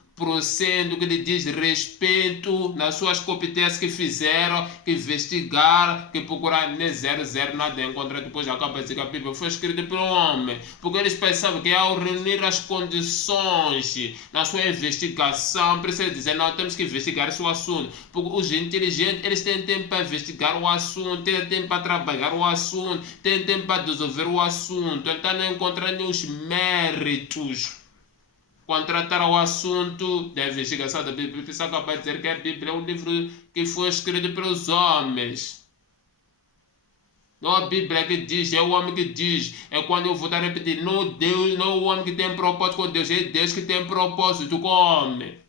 que lhe diz respeito nas suas competências que fizeram, que investigaram, que procuraram, nem 00 nada encontrar. Depois acaba de dizer que a Bíblia foi escrita pelo homem, porque eles pensavam que ao reunir as condições na sua investigação, precisa dizer, não, temos que investigar esse assunto, porque os inteligentes, eles têm tempo para investigar o assunto, têm tempo para trabalhar o assunto, têm tempo para resolver o assunto, então não encontram nem os méritos quando tratar o assunto da investigação da Bíblia. Isso acaba de dizer que a Bíblia é um livro que foi escrito pelos homens. Não a Bíblia que diz, é o homem que diz. É quando eu vou estar repetindo, não Deus, não o homem que tem propósito com Deus, é Deus que tem propósito com o homem.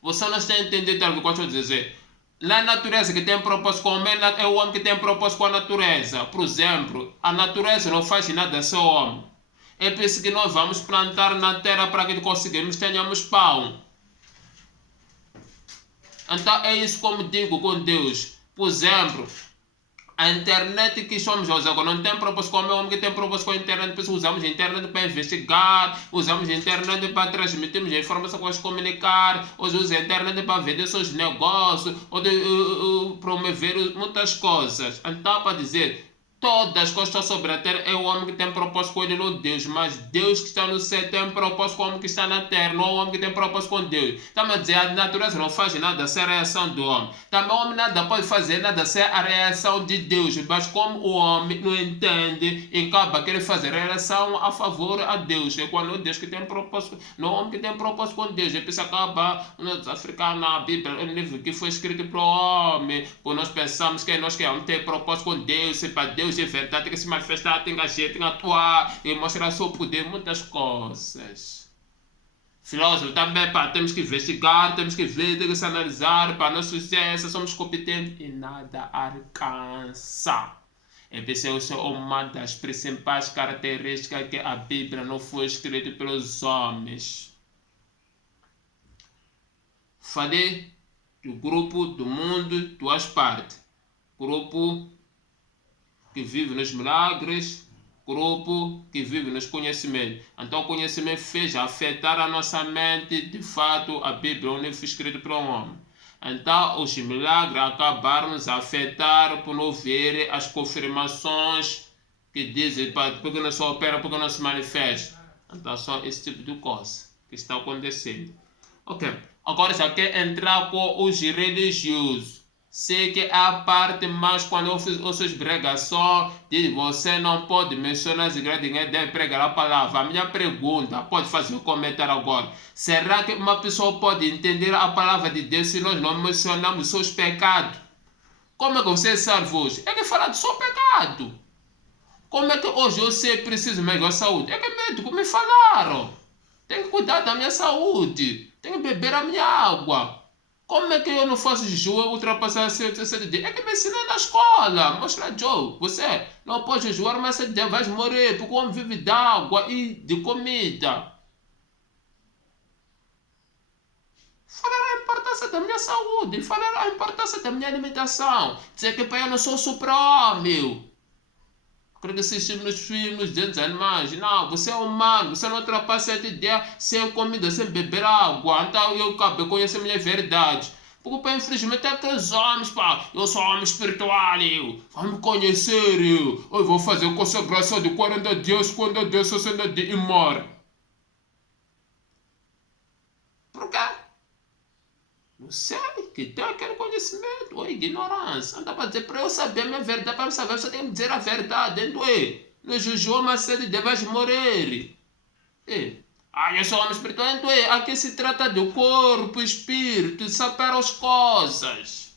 Você não está entendendo o que eu estou dizendo. Na natureza que tem propósito com o homem, é o homem que tem propósito com a natureza. Por exemplo, a natureza não faz nada sem o homem. É por isso que nós vamos plantar na terra para que conseguimos tenhamos pão. Então é isso como digo com Deus. Por exemplo, a internet que somos nós agora não tem propósito como o homem que tem propósito com a internet. Por isso usamos a internet para investigar, usamos a internet para transmitirmos a informação para comunicar, hoje usamos a internet para vender seus negócios, ou de promover muitas coisas. Então para dizer, Todas as coisas que estão sobre a terra é o homem que tem propósito com ele, não Deus. Mas Deus que está no céu tem propósito com o homem que está na terra, não o homem que tem propósito com Deus. Está-me a dizer, a natureza não faz nada sem a reação do homem. Também o homem nada pode fazer nada sem a reação de Deus. Mas como o homem não entende, acaba querer fazer a reação a favor a Deus. É quando é Deus que tem propósito, não o homem que tem propósito com Deus. É por isso que acaba nos africanos na Bíblia, um livro que foi escrito para o homem. Porque nós pensamos que nós queremos ter propósito com Deus, se para Deus é verdade, tem que se manifestar, tem que agir, tem que atuar e mostrar seu poder, muitas coisas. Filósofo também, pá, temos que investigar, temos que ver, temos que se analisar, para nosso sucesso, somos competentes e nada alcança. Essa é uma das principais características que a Bíblia não foi escrita pelos homens. Falei do grupo do mundo, duas partes. Grupo que vive nos milagres, grupo que vive nos conhecimentos. Então o conhecimento fez afetar a nossa mente, de fato a Bíblia é um livro escrito para um homem. Então os milagres acabaram nos afetar por não ver as confirmações que dizem porque não se opera, porque não se manifesta. Então só esse tipo de coisa que está acontecendo. Ok, agora já quer entrar com os religiosos. Sei que a parte mais quando eu fiz essas pregações, diz você não pode mencionar as igrejas, ninguém deve pregar a palavra. A minha pergunta, pode fazer um comentário agora. Será que uma pessoa pode entender a palavra de Deus se nós não mencionamos seus pecados? Como é que você é salvo hoje? É que falar do seu pecado. Como é que hoje eu sei preciso melhor saúde? É que médicos me falaram. Tenho que cuidar da minha saúde. Tenho que beber a minha água. Como é que eu não faço jejum e ultrapassar 7 dias? É que me ensinou na escola. Mostra, Joe, você não pode jejuar, mas 7 dias vai morrer, porque o homem vive de água e de comida. Falar a importância da minha saúde, falar a importância da minha alimentação. Dizer que pai, eu não sou super-homem. Creio que assistimos nos filmes de animais. Não, você é humano, você não ultrapassa 7 dias sem comida, sem beber água. Então eu acabei conhecendo a minha verdade. Porque, pá, infelizmente, é aqueles homens, pá, eu sou homem espiritual, eu. Vai me conhecer, eu vou fazer consagração de 40 dias, 50 dias, 60 dias e morre. Por quê? Não sei, que tem aquele conhecimento ou ignorância. Não dá para dizer para eu saber a minha verdade, para eu saber, você tem que dizer a verdade, não é? No jejum, mas você deves morrer. É. Eu sou homem espiritual, então é. Aqui se trata do corpo, espírito, separa as coisas.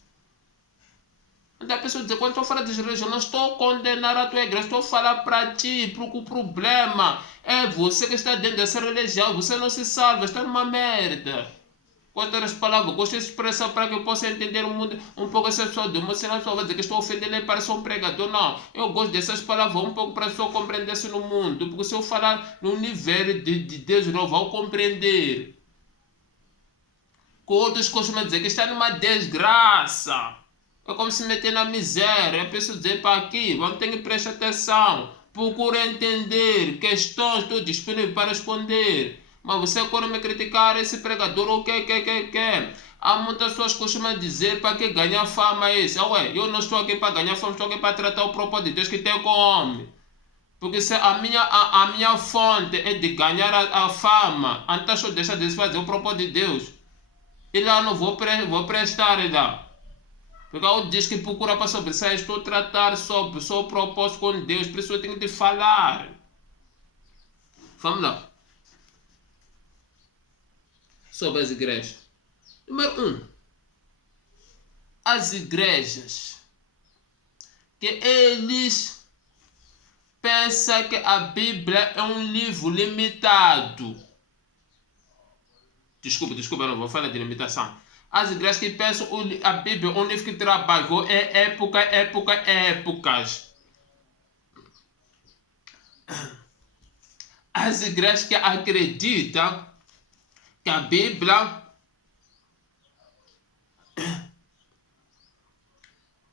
Então a pessoa diz, quando estou falando de religião, não estou a condenar a tua igreja, estou a falar para ti, porque o problema é você que está dentro dessa religião, você não se salva, está numa merda. Gosto das palavras, gosto de expressar para que eu possa entender o mundo um pouco essa pessoa do mundo, senão a pessoa vai dizer que estou ofendendo ele para ser um pregador. Não, eu gosto dessas palavras um pouco para a pessoa compreender-se no mundo, porque se eu falar no nível de Deus, não vão compreender. Com outros costumam dizer que está numa desgraça, é como se meter na miséria. A pessoa dizer para aqui, vamos ter que prestar atenção, procura entender, questões, estou disponível para responder. Mas você quando me criticar esse pregador, o que. Há muitas pessoas que costumam dizer para que ganhar fama é isso. Ué, eu não estou aqui para ganhar fama, estou aqui para tratar o propósito de Deus que tem com o homem. Porque se a minha fonte é de ganhar a fama, então eu deixar de fazer o propósito de Deus. E lá não vou prestar lá. Porque eu diz que procura para sobre isso, estou a tratar sobre o seu propósito com Deus, por isso eu tenho de falar. Vamos lá. Sobre as igrejas. Número 1. As igrejas que eles pensam que a Bíblia é um livro limitado. Desculpa, eu não vou falar de limitação. As igrejas que pensam que a Bíblia é um livro que trabalhou épocas. As igrejas que acreditam que a Bíblia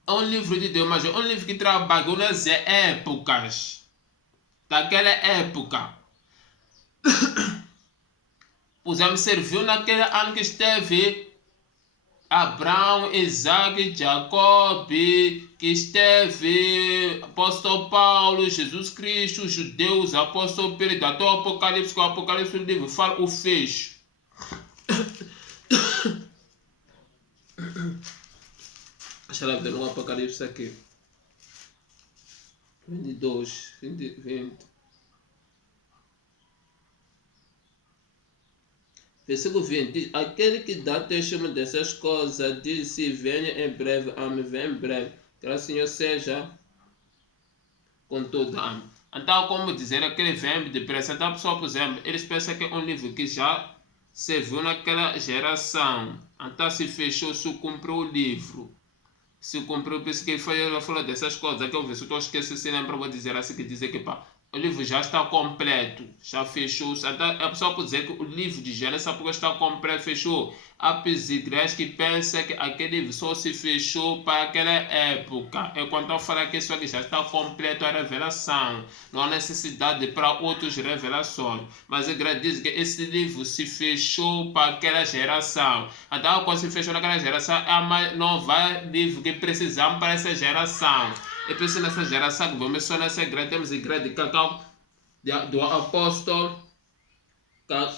é um livro de Deus, mas é um livro que trabalhou nas épocas. Daquela época. Por exemplo, serviu naquele ano que esteve Abraão, Isaac, Jacob, que esteve, apóstolo Paulo, Jesus Cristo, os judeus, apóstolo Pedro, até o Apocalipse, que o Apocalipse do livro fala o fecho. Deixa eu ver no Apocalipse aqui. 22, 20. Versículo 20 diz: aquele que dá testemunho dessas coisas diz: se venha em breve, amém, vem em breve. Que o Senhor seja com todo amém. Então, como dizer, aquele vem depressa. Então, pessoal, por exemplo, eles pensam que é um livro que já se viu naquela geração. Então, se fechou, se cumpriu o livro. Se cumpriu, por isso que ele falou dessas coisas. Que eu vejo, se eu esqueço, se lembra, vou dizer assim, que dizer que pá, o livro já está completo, já fechou. A pessoa pode dizer que o livro de Gênesis porque está completo, fechou. Há igrejas que pensam que aquele livro só se fechou para aquela época. É quando eu falo que isso aqui já está completo a revelação. Não há necessidade para outras revelações. Mas a igreja diz que esse livro se fechou para aquela geração. Então, quando se fechou naquela geração, não vai livro que precisamos para essa geração. E por isso nessa geração que vou mencionar nessa igreja, temos a igreja de Cacau, do apóstolo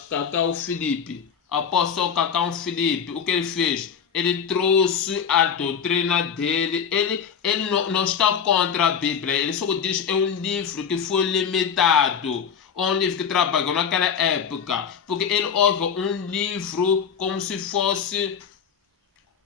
Cacau Filipe. Apóstolo Cacau Filipe, o que ele fez? Ele trouxe a doutrina dele. Ele não está contra a Bíblia. Ele só diz que é um livro que foi limitado. Um livro que trabalhou naquela época. Porque ele ouve um livro como se fosse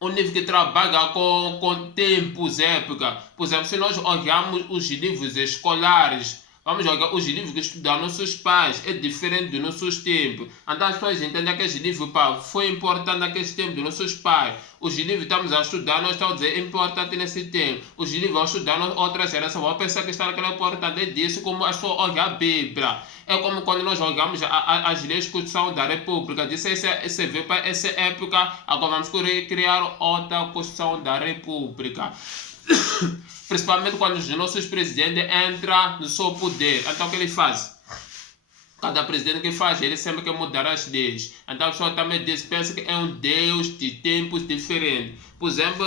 um livro que trabalha com tempos, época. Por exemplo, se nós olharmos os livros escolares, vamos olhar os livros que estudaram nossos pais, é diferente dos nossos tempos. Então as pessoas entendem que aquele livro foi importante naquele tempo dos nossos pais. Os livros que estamos a estudar, nós estamos a dizer, é importante nesse tempo. Os livros a estudar outra geração, vão pensar que está naquela importante disso, como é só olhar a Bíblia. É como quando nós olhamos as leis de Constituição da República. Disso esse veio para essa época, agora vamos criar outra Constituição da República. Principalmente quando os nossos presidentes entram no seu poder. Então o que ele faz? Cada presidente que faz, ele sempre quer mudar as leis. Então a pessoa também pensa que é um Deus de tempos diferentes. Por exemplo,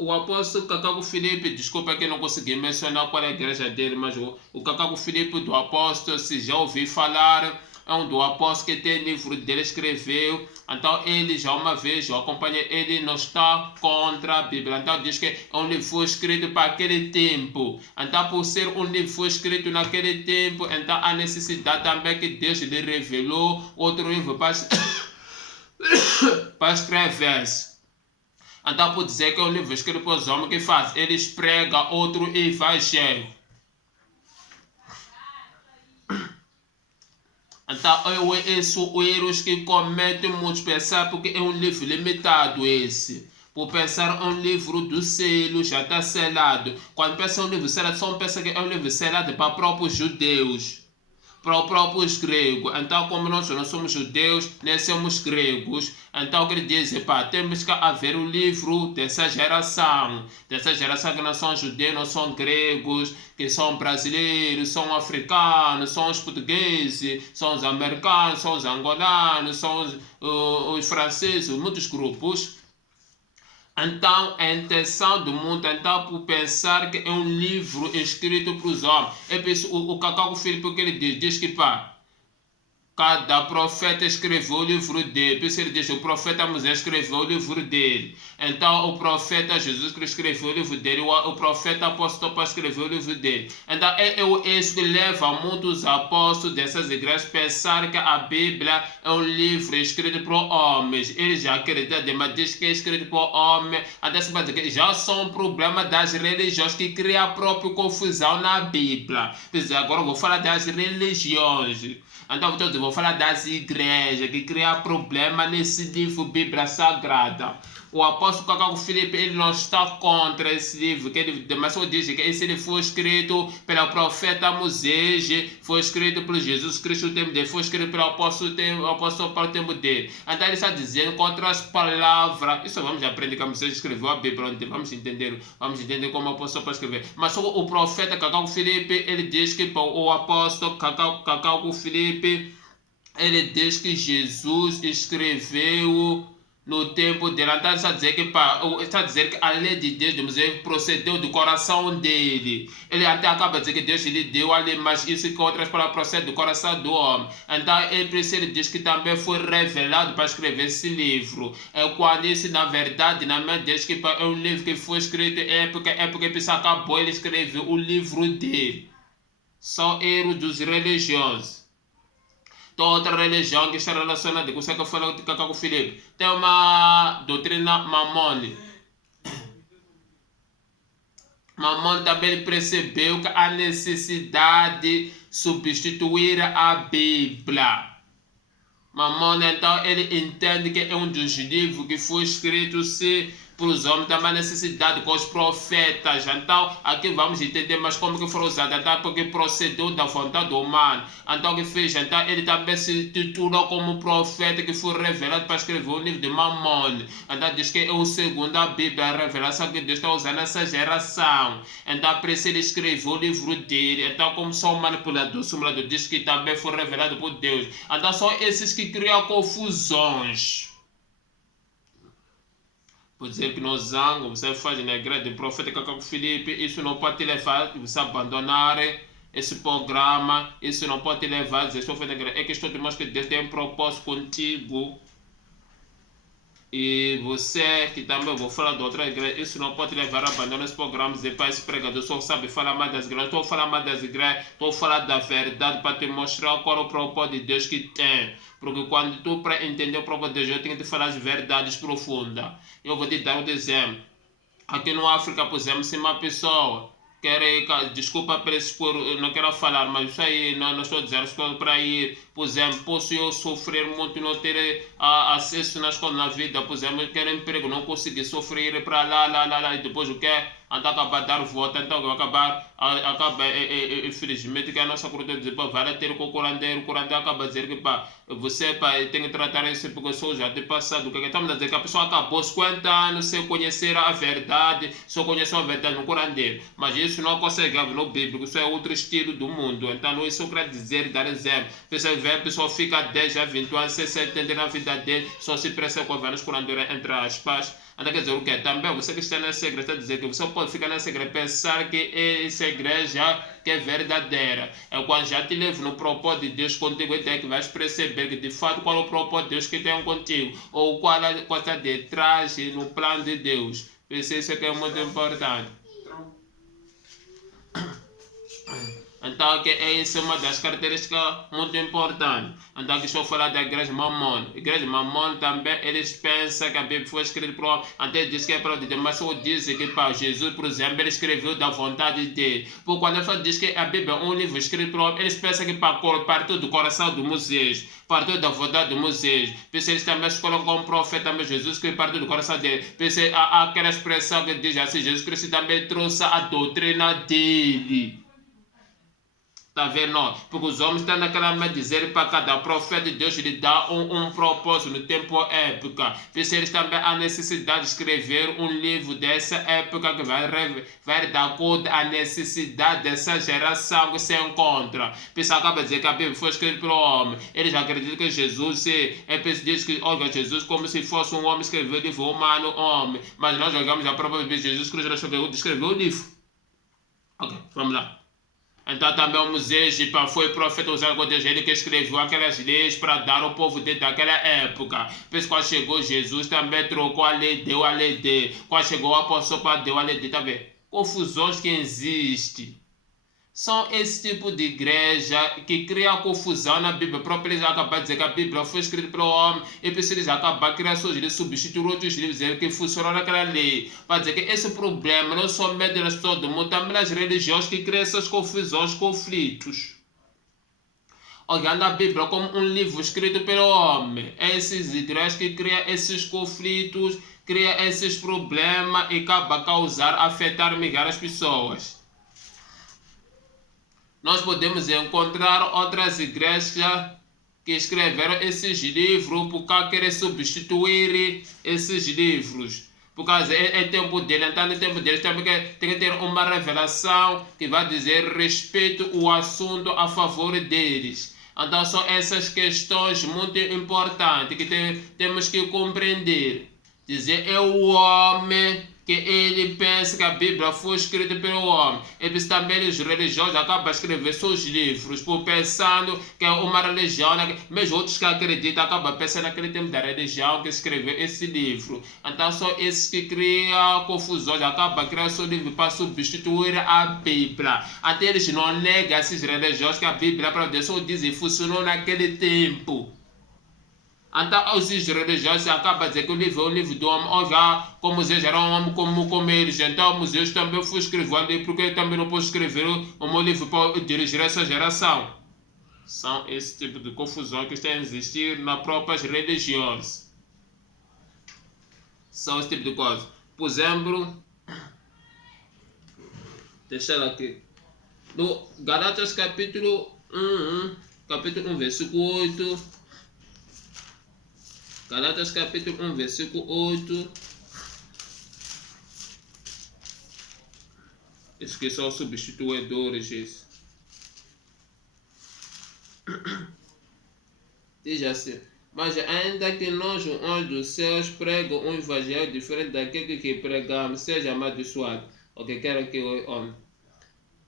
o apóstolo Cacau Filipe, desculpa que não consegui mencionar qual é a igreja dele, mas o Cacau Filipe do apóstolo, se já ouvi falar, é um do apóstolo que tem livro dele, escreveu. Então ele já uma vez, eu acompanhei, ele não está contra a Bíblia. Então diz que é um livro foi escrito para aquele tempo. Então por ser um livro foi escrito naquele tempo, então há necessidade também que Deus lhe revelou outro livro para escrever. Então por dizer que é um livro escrito para os homens que faz, eles pregam outro evangelho. Então, os erros que cometem muitos pensar porque é um livro limitado esse. Por pensar um livro do selo, já está selado. Quando pensa um livro selado, só pensa que é um livro selado para próprios judeus, para os próprios gregos. Então, como nós não somos judeus, nem somos gregos, então o que ele diz é, temos que haver um livro dessa geração que não são judeus, não são gregos, que são brasileiros, são africanos, são os portugueses, são os americanos, são os angolanos, são os franceses, muitos grupos. Então, a intenção do mundo então por pensar que é um livro escrito para os homens. É por isso o Cacau Filipe que ele diz que cada profeta escreveu o livro dele. Por isso ele diz, o profeta Moisés escreveu o livro dele. Então o profeta Jesus Cristo escreveu o livro dele. O profeta apóstolo Paulo escreveu o livro dele. Então é isso que leva muitos apóstolos dessas igrejas a pensar que a Bíblia é um livro escrito para homens. Eles já acreditam, mas diz que é escrito para homens. Até se pode dizer que já são um problema das religiões que cria a própria confusão na Bíblia. Agora eu vou falar das religiões. Então eu vou falar das igrejas que criam problema nesse livro Bíblia Sagrada. O apóstolo Cacau Filipe, ele não está contra esse livro, mas só diz que esse livro foi escrito pelo profeta Moisés, foi escrito por Jesus Cristo no tempo dele, foi escrito pelo apóstolo Paulo no tempo dele. Então ele está dizendo contra as palavras. Isso vamos aprender que Moisés escreveu a Bíblia, vamos entender como o apóstolo Paulo escreveu. Mas só o profeta Cacau Filipe, ele diz que o apóstolo Cacau Filipe, ele diz que Jesus escreveu no tempo dele. Então está a dizer que a lei de Deus de Moisés procedeu do coração dele. Ele até acaba de dizer que Deus lhe deu a lei, mas isso que outras palavras procede do coração do homem. Então ele diz que também foi revelado para escrever esse livro. É quando isso na verdade na mente Deus que é um livro que foi escrito porque ele acabou, ele escreveu o livro dele. São erros dos religiosos. Outra religião que está relacionada com o que eu falei com o Filipe, tem uma doutrina mamone. Mamone também percebeu que a necessidade de substituir a Bíblia. Mamone então ele entende que é um dos livros que foi escrito para os homens, também a necessidade com os profetas. Então aqui vamos entender mais como que foi usado, então porque procedeu da vontade humana. Então o que fez? Então ele também se titulou como profeta que foi revelado para escrever o livro de Mamone. Então diz que é o segundo a Bíblia, a revelação que Deus está usando nessa geração. Então por isso ele escreveu o livro dele. Então como só um manipulador, simulador, diz que também foi revelado por Deus. Então são esses que criam confusões. Por dizer que no zango você faz na igreja do profeta Cacaco Filipe, isso não pode te levar a você abandonar esse programa, isso não pode te levar a dizer, estou fazendo igreja. É que estou te mostrando que Deus tem um propósito contigo. E você que também vou falar de outra igreja, isso não pode te levar a abandonar esse programa, dizer para esse pregador só sabe falar mais das igrejas. Estou a falar mais das igrejas, estou a falar da verdade para te mostrar qual é o propósito de Deus que tem. Porque quando tu para entender o propósito de Deus, eu tenho que te falar as verdades profundas. Eu vou te dar um exemplo. Aqui no África, por exemplo, se uma pessoa quer, desculpa por não quero falar, mas isso aí não estou dizendo para ir, por exemplo, posso eu sofrer muito, não ter acesso na escola, na vida, por exemplo, eu quero emprego, não conseguir sofrer para lá, e depois o que então acabar dar volta, então acaba infelizmente que a nossa cultura diz, vai ter o curandeiro acaba dizer que você tem que tratar isso porque eu sou já de passado, que estamos a dizer que a pessoa acabou 50 anos sem conhecer a verdade, só conheceu a verdade no curandeiro, mas isso não consegue no bíblico, isso é outro estilo do mundo. Então isso eu quero dizer, dar exemplo, você vê a pessoa fica 10 a 20 anos sem entender na vida dele, só se presta com vários curandeiros entre aspas. Então quer dizer o que? Também você que está nessa igreja está dizendo que você pode ficar nessa igreja e pensar que essa igreja que é verdadeira. É quando já te leva no propósito de Deus contigo, até que vais perceber que de fato qual é o propósito de Deus que tem contigo, ou qual está detrás no plano de Deus. Isso é que é muito importante. Então, essa é uma das características muito importantes. Então, aqui estou a falar da igreja Mamon. A igreja Mamon também, eles pensam que a Bíblia foi escrita por homem. Até diz que é para Deus, mas só dizem que para Jesus, por exemplo, ele escreveu da vontade dele. Porque quando a pessoa diz que a Bíblia é um livro escrito por homem, eles pensam que partiu do coração de Moisés, partiu da vontade de Moisés. Pensam eles também se colocam como profeta, mas Jesus que partiu do coração dele. Pensam aquela expressão que diz assim, Jesus Cristo também trouxe a doutrina dele. Está vendo? Não? Porque os homens estão naquela mente dizer para cada profeta de Deus lhe dá um propósito no tempo época. Porque eles também há necessidade de escrever um livro dessa época que vai dar conta à necessidade dessa geração que se encontra. Porque acaba de dizer que a Bíblia foi escrita pelo homem. Eles acreditam que Jesus diz que olha, Jesus como se fosse um homem escreveu o livro humano, homem. Mas nós jogamos a própria Bíblia, Jesus Cristo escreveu o livro. Ok, vamos lá. Então também o Moisés foi profeta usado por Deus, ele que escreveu aquelas leis para dar ao povo dele daquela época. Depois quando chegou Jesus também trocou a lei, deu a lei dele. Quando chegou o apóstolo para deu a lei dele, tá vendo? Confusões que existem. São esse tipo de igreja que cria confusão na Bíblia. Próprio eles acabam de dizer que a Bíblia foi escrita pelo homem e eles acabam criando seus livros, substituir outros livros que funcionam naquela lei. Para dizer que esse problema não somente nas pessoas do mundo, também nas religiões que criam essas confusões, conflitos. Olhando a Bíblia como um livro escrito pelo homem, essas igrejas que criam esses conflitos, criam esses problemas e acabam a causar, afetar milhares de pessoas. Nós podemos encontrar outras igrejas que escreveram esses livros porque querem substituir esses livros. Por causa é tempo dele, então no tempo deles tem que ter uma revelação que vai dizer respeito o assunto a favor deles. Então são essas questões muito importantes que temos que compreender. Dizer, é o homem que ele pensa que a Bíblia foi escrita pelo homem. Eles também, os religiosos, acabam de escrever seus livros, por pensando que é uma religião, mesmo outros que acreditam, acabam pensando naquele tempo da religião que escreveu esse livro. Então são esses que criam confusões, acabam criando seu livro para substituir a Bíblia. Até eles não negam esses religiosos que a Bíblia, para Deus, só dizem, funcionou naquele tempo. Então, os religiosos acabam de dizer que o livro é o livro do homem, ou já, como Moisés era um homem como eles, então Moisés também foi escrever um livro, porque ele também não pode escrever o meu livro para dirigir essa geração. São esse tipo de confusão que está a existir nas próprias religiões. São esse tipo de coisa. Por exemplo, deixa eu aqui. No Gálatas capítulo 1, versículo 8. Gálatas capítulo 1, versículo 8. Esses que são substituidores. Isso. Diz assim: mas ainda que nós, os anjos dos céus, pregam um evangelho diferente daquele que pregamos, seja amaldiçoado, o que quer que o homem.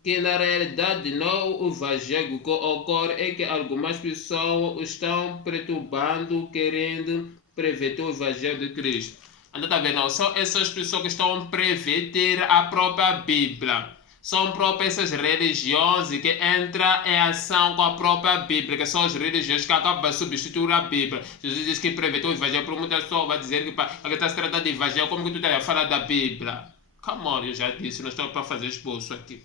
Que na realidade não o evangelho que ocorre é que algumas pessoas estão perturbando, querendo prever o evangelho de Cristo. Então está vendo? São essas pessoas que estão a prever a própria Bíblia. São próprias essas religiões que entram em ação com a própria Bíblia, que são as religiões que acabam de substituir a Bíblia. Jesus diz que prevê o evangelho, por muitas pessoas vai dizer que está se tratando de evangelho, como que tu está a falar da Bíblia? Come on, eu já disse, não estou para fazer esboço aqui.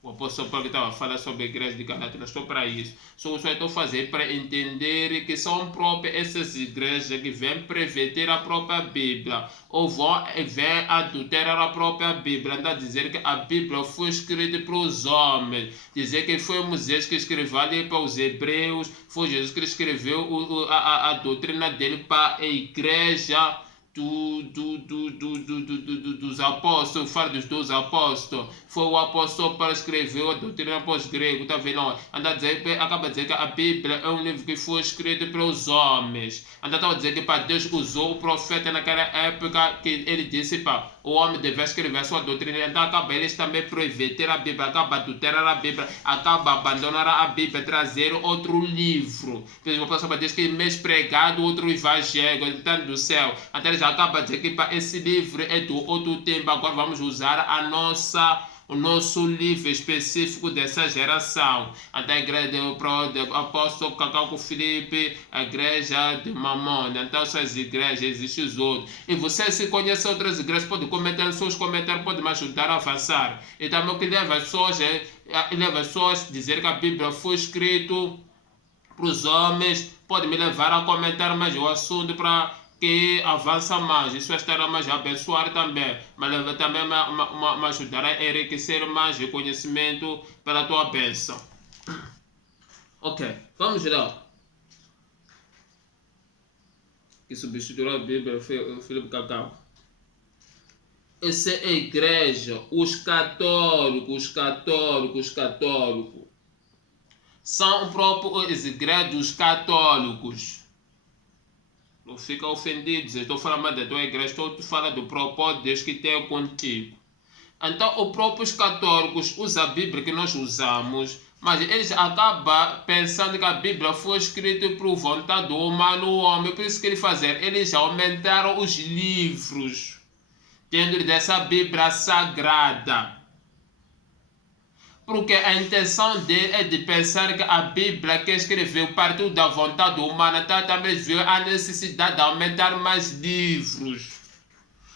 O apóstolo Paulo estava a falar sobre a igreja de Galatas, não estou para isso. Só estou a fazer para entender que são próprias essas igrejas que vêm prever a própria Bíblia, ou vêm adulterar a própria Bíblia, andar a dizer que a Bíblia foi escrita para os homens, dizer que foi Moisés que escreveu ali para os hebreus, foi Jesus que escreveu a doutrina dele para a igreja dos apóstolos, fala dos 12 apóstolos. Foi o apóstolo para escrever a doutrina pós-grego, tá vendo? Acaba de dizer que a Bíblia é um livro que foi escrito pelos homens. Estava a dizer que Deus usou o profeta naquela época, que ele disse para o homem deve escrever a sua doutrina. Então acaba eles também proibindo a Bíblia, acaba adulterar a Bíblia, acaba abandonar a Bíblia, trazer outro livro. Por exemplo, a pessoa diz que mês pregado outro evangelho, então do céu. Até eles acaba de dizer que esse livro é do outro tempo, agora vamos usar o nosso livro específico dessa geração. Até a igreja do apóstolo Cacau Filipe, a igreja de Mamona. Então essas igrejas, existem os outros. E você, se conhece outras igrejas, pode comentar nos seus comentários, pode me ajudar a avançar. E também o que leva as pessoas a dizer que a Bíblia foi escrita para os homens, pode me levar a comentar mais o assunto para que avança mais. Isso estará mais a abençoar também, mas também me ajudará a enriquecer mais o conhecimento pela tua bênção. Ok, vamos lá. Que substituiu a Bíblia, o Filipe Cacau. Essa é a igreja, os católicos, são próprios igrejas dos católicos. Não fica ofendido, estou falando da tua igreja, estou falando do propósito de Deus que tem contigo. Então, os próprios católicos usam a Bíblia que nós usamos, mas eles acabam pensando que a Bíblia foi escrita por vontade do humano, homem. Por isso que eles fazem, eles aumentaram os livros dentro dessa Bíblia sagrada. Porque a intenção dele é de pensar que a Bíblia que escreveu partiu da vontade humana, também viu a necessidade de aumentar mais livros.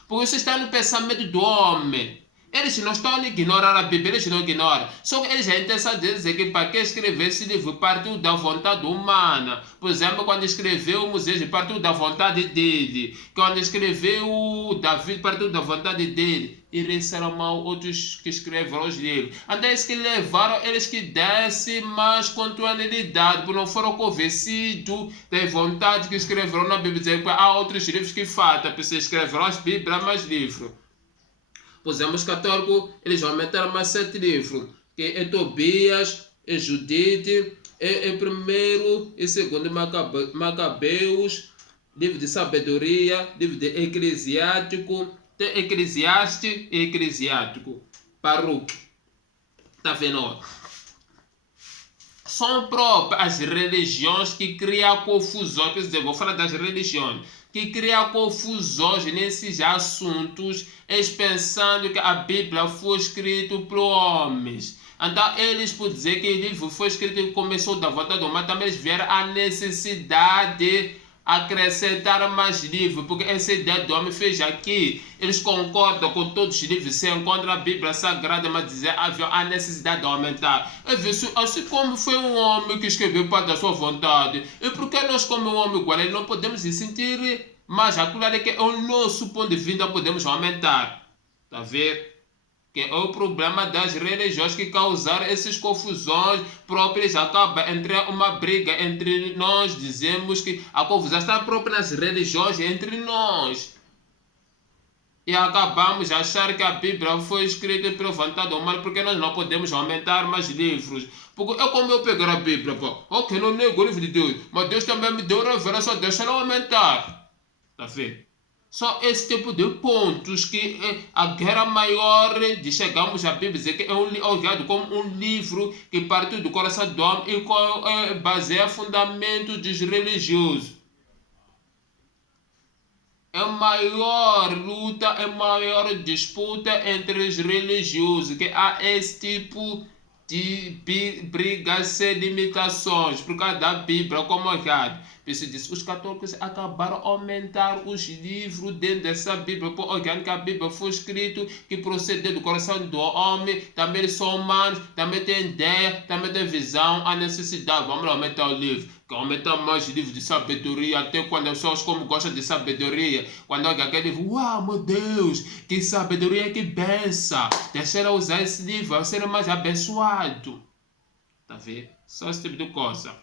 Porque isso está no pensamento do homem. Eles não estão a ignorar a Bíblia, eles não ignoram. Só que eles a intenção deles dizer que para que escrever esse livro partiu da vontade humana. Por exemplo, quando escreveu Moisés, partiu da vontade dele. Quando escreveu Davi, partiu da vontade dele. E receberam outros que escreveram os livros. Até eles que levaram, eles que dessem mais continuidade, porque não foram convencidos da vontade que escreveram na Bíblia. Dizer que há outros livros que faltam, para escreveram as Bíblias, mais livros. Por exemplo, os católicos, eles aumentaram mais 7 livros, que é Tobias, é Judite, é primeiro e segundo Macabeus, livro de sabedoria, livro de eclesiástico, tem eclesiástico e eclesiástico, Baruque. Tá vendo? São próprias as religiões que criam confusões. Quer dizer, vou falar das religiões que criam confusões nesses assuntos, eles pensando que a Bíblia foi escrita por homens. Então, eles, por dizer que o livro foi escrito e começou da vontade do homem, também eles vieram a necessidade de acrescentar mais livros, porque essa ideia do homem fez aqui. Eles concordam com todos os livros, se encontra a Bíblia Sagrada, mas dizer havia a necessidade de aumentar. Assim como foi um homem que escreveu para da sua vontade, e porque nós, como um homem igual, não podemos se sentir mais aquilo ali que é o nosso ponto de vista, podemos aumentar. Está a ver? Que é o problema das religiões que causaram essas confusões próprias, acaba entre uma briga entre nós, dizemos que a confusão está própria nas religiões entre nós. E acabamos de achar que a Bíblia foi escrita pela vontade humana, porque nós não podemos aumentar mais livros. Porque é como eu pegar a Bíblia, ok, não nego o livro de Deus, mas Deus também me deu revelação, deixa eu aumentar. Está a ver? Só esse tipo de pontos que a guerra maior de chegamos à Bíblia dizer que é olhado como um livro que partiu do coração do homem e baseia fundamentos religiosos. É a maior luta, é a maior disputa entre os religiosos, que há esse tipo de brigas sem limitações por causa da Bíblia, como olhado. Isso diz, os católicos acabaram de aumentar os livros dentro dessa Bíblia, olhando que a Bíblia foi escrita, que procede do coração do homem, também eles são humanos, também tem ideia, também tem visão, a necessidade, vamos aumentar o livro, que aumentar mais livros de sabedoria, até quando as pessoas como gostam de sabedoria, quando alguém quer dizer, uau, meu Deus, que sabedoria, que benção, deixa eu usar esse livro, vai ser mais abençoado. Tá vendo? Só esse tipo de coisa.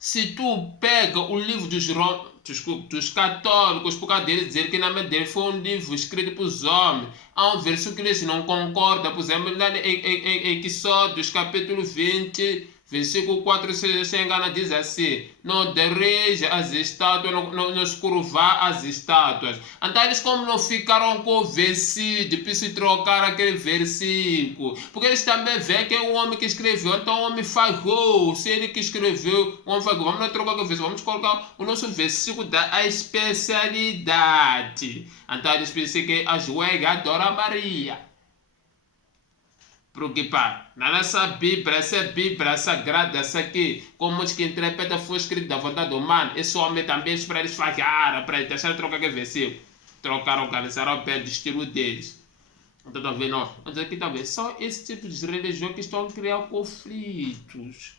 Se tu pega o livro dos católicos, por causa deles dizer que na mente dele foi um livro escrito para os homens, há um versículo que eles não concordam, por exemplo, em Exódios capítulo 20, versículo 4, se engana, diz assim, não dereja as estátuas, não se curvar as estátuas. Então eles como não ficaram convencidos para se trocar aquele versículo, porque eles também veem que é o homem que escreveu, então o homem falhou, se ele que escreveu, o homem falhou, vamos não trocar o versículo, vamos colocar o nosso versículo da especialidade. Então eles pensam que ajoelha, adora Maria. Porque, pá, na nossa Bíblia, essa sagrada, essa aqui, como os que interpreta foi escrito da vontade humana, esse homem também para eles falharam, para eles deixaram trocar aquele versículo. Trocaram, organizaram o pé do estilo deles. Então, tá vendo? Mas aqui tá vendo, são esse tipo de religião que estão a criar conflitos.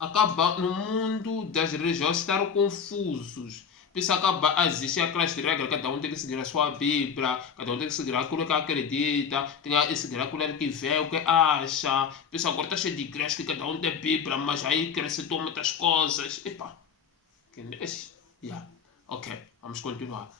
Acaba no mundo das religiões estar confusos. Por isso acaba a existir aquelas regras, cada um tem que seguir a sua Bíblia, cada um tem que seguir aquilo que acredita, tem que seguir aquilo que vê, o que acha. Por isso agora está cheio de igrejas que cada um tem Bíblia, mas aí acrescentou muitas coisas. Epa, que mexe? Yeah. Ok, vamos continuar.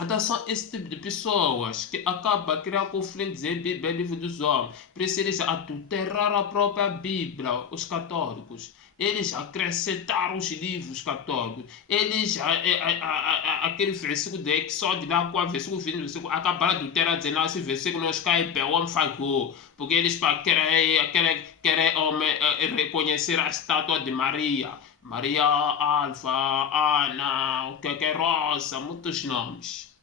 Então são esse tipo de pessoas que acabam a criar conflitos em Bíblia, livro dos homens. Por isso eles adulteraram a própria Bíblia, os católicos. Eles acrescentaram os livros católicos. Eles, aquele versículo de Exódio, lá com o versículo 20, versículo, acabaram de adulterar, dizendo, não, esse versículo não cai pé, o homem falhou. Porque eles querem reconhecer a estátua de Maria. Maria Alfa, Ana, o que é Rosa, muitos nomes.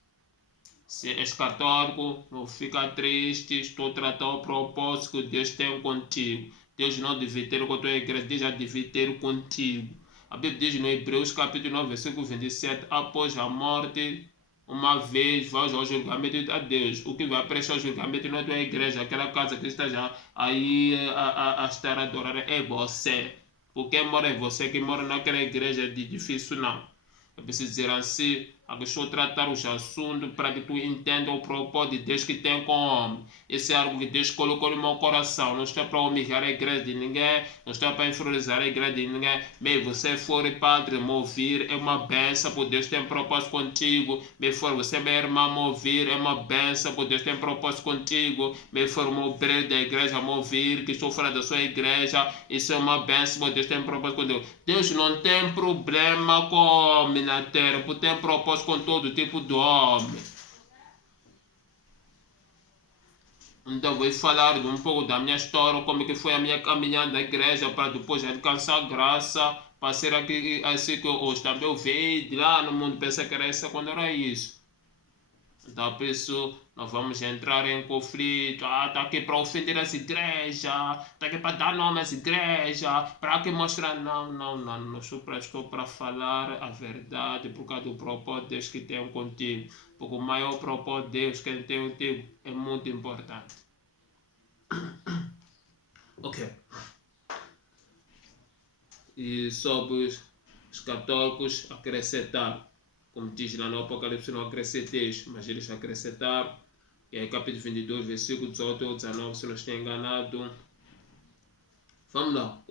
Se és católico, não fica triste, estou tratando o propósito que Deus tem contigo. Deus não deve ter com a tua igreja, Deus já deve ter contigo. A Bíblia diz no Hebreus capítulo 9, versículo 27, após a morte, uma vez vai ao julgamento a Deus. O que vai prestar julgamento não é a tua igreja, aquela casa que está já aí a estar adorando é você. Porque mora em você, que mora naquela igreja de difícil não. Eu preciso dizer assim, Aqui estou a tratar os assuntos para que tu entenda o propósito de Deus que tem com o homem. Esse é algo que Deus colocou no meu coração. Não estou para humilhar a igreja de ninguém, não estou para inferiorizar a igreja de ninguém. Bem, você for padre, me ouvir, é uma benção, porque Deus tem propósito contigo. Bem, for você, minha irmã, me ouvir, é uma benção, porque Deus tem propósito contigo. Bem, for um obreiro da igreja, me ouvir, que estou fora da sua igreja, isso é uma benção, porque Deus tem propósito contigo. Deus não tem problema com o homem na terra, porque tem propósito com todo tipo de homem. Então vou falar um pouco da minha história, como que foi a minha caminhada na igreja para depois alcançar graça, para ser aqui, assim que hoje também eu veio de lá no mundo, pensei que era isso quando era isso. Então por isso nós vamos entrar em conflito, tá aqui para ofender as igrejas, tá aqui para dar nome às igrejas, para que mostrar, não estou para falar a verdade por causa do propósito de Deus que tem contigo, porque o maior propósito de Deus que tem contigo é muito importante. Ok. E sobre os católicos acrescentar, como diz lá no Apocalipse, não acrescenteis, mas eles acrescentaram. E aí capítulo 22, versículo 18 ou 19, se não estou enganado. Vamos lá,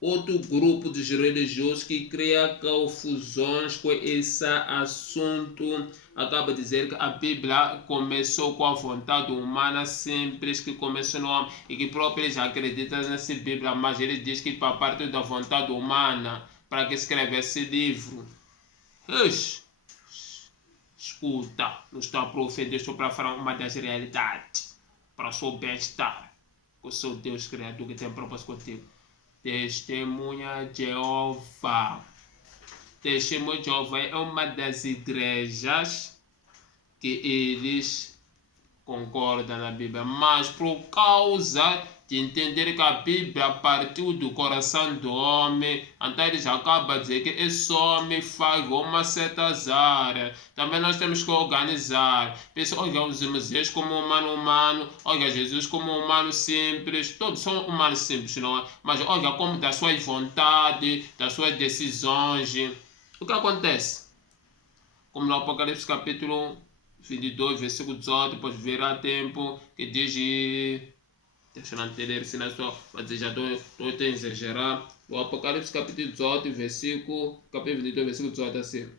outro grupo dos religiosos que cria confusões com esse assunto acaba de dizer que a Bíblia começou com a vontade humana simples, que começou no homem, e que próprio eles acreditam nessa Bíblia, mas ele diz que para partir da vontade humana, para que escreve esse livro. Escuta, não estou para ofender, estou para falar uma das realidades, para o seu bem-estar, com o seu Deus Criador que tem propósito contigo. Testemunha de Jeová. Testemunha de Jeová é uma das igrejas que eles concordam na Bíblia, mas por causa de entender que a Bíblia partiu do coração do homem, então eles acabam de dizer que esse homem faz uma certa área. Também nós temos que organizar. Olha os Jesus como humano, olha Jesus como humano simples, todos são humanos simples, não é? Mas olha como das suas vontades, das suas decisões. O que acontece? Como no Apocalipse capítulo 22, versículo 18, depois verá tempo que diz... Deixa eu não entender, senão já estou a exagerar. O Apocalipse capítulo 18, capítulo 22, versículo 18, assim.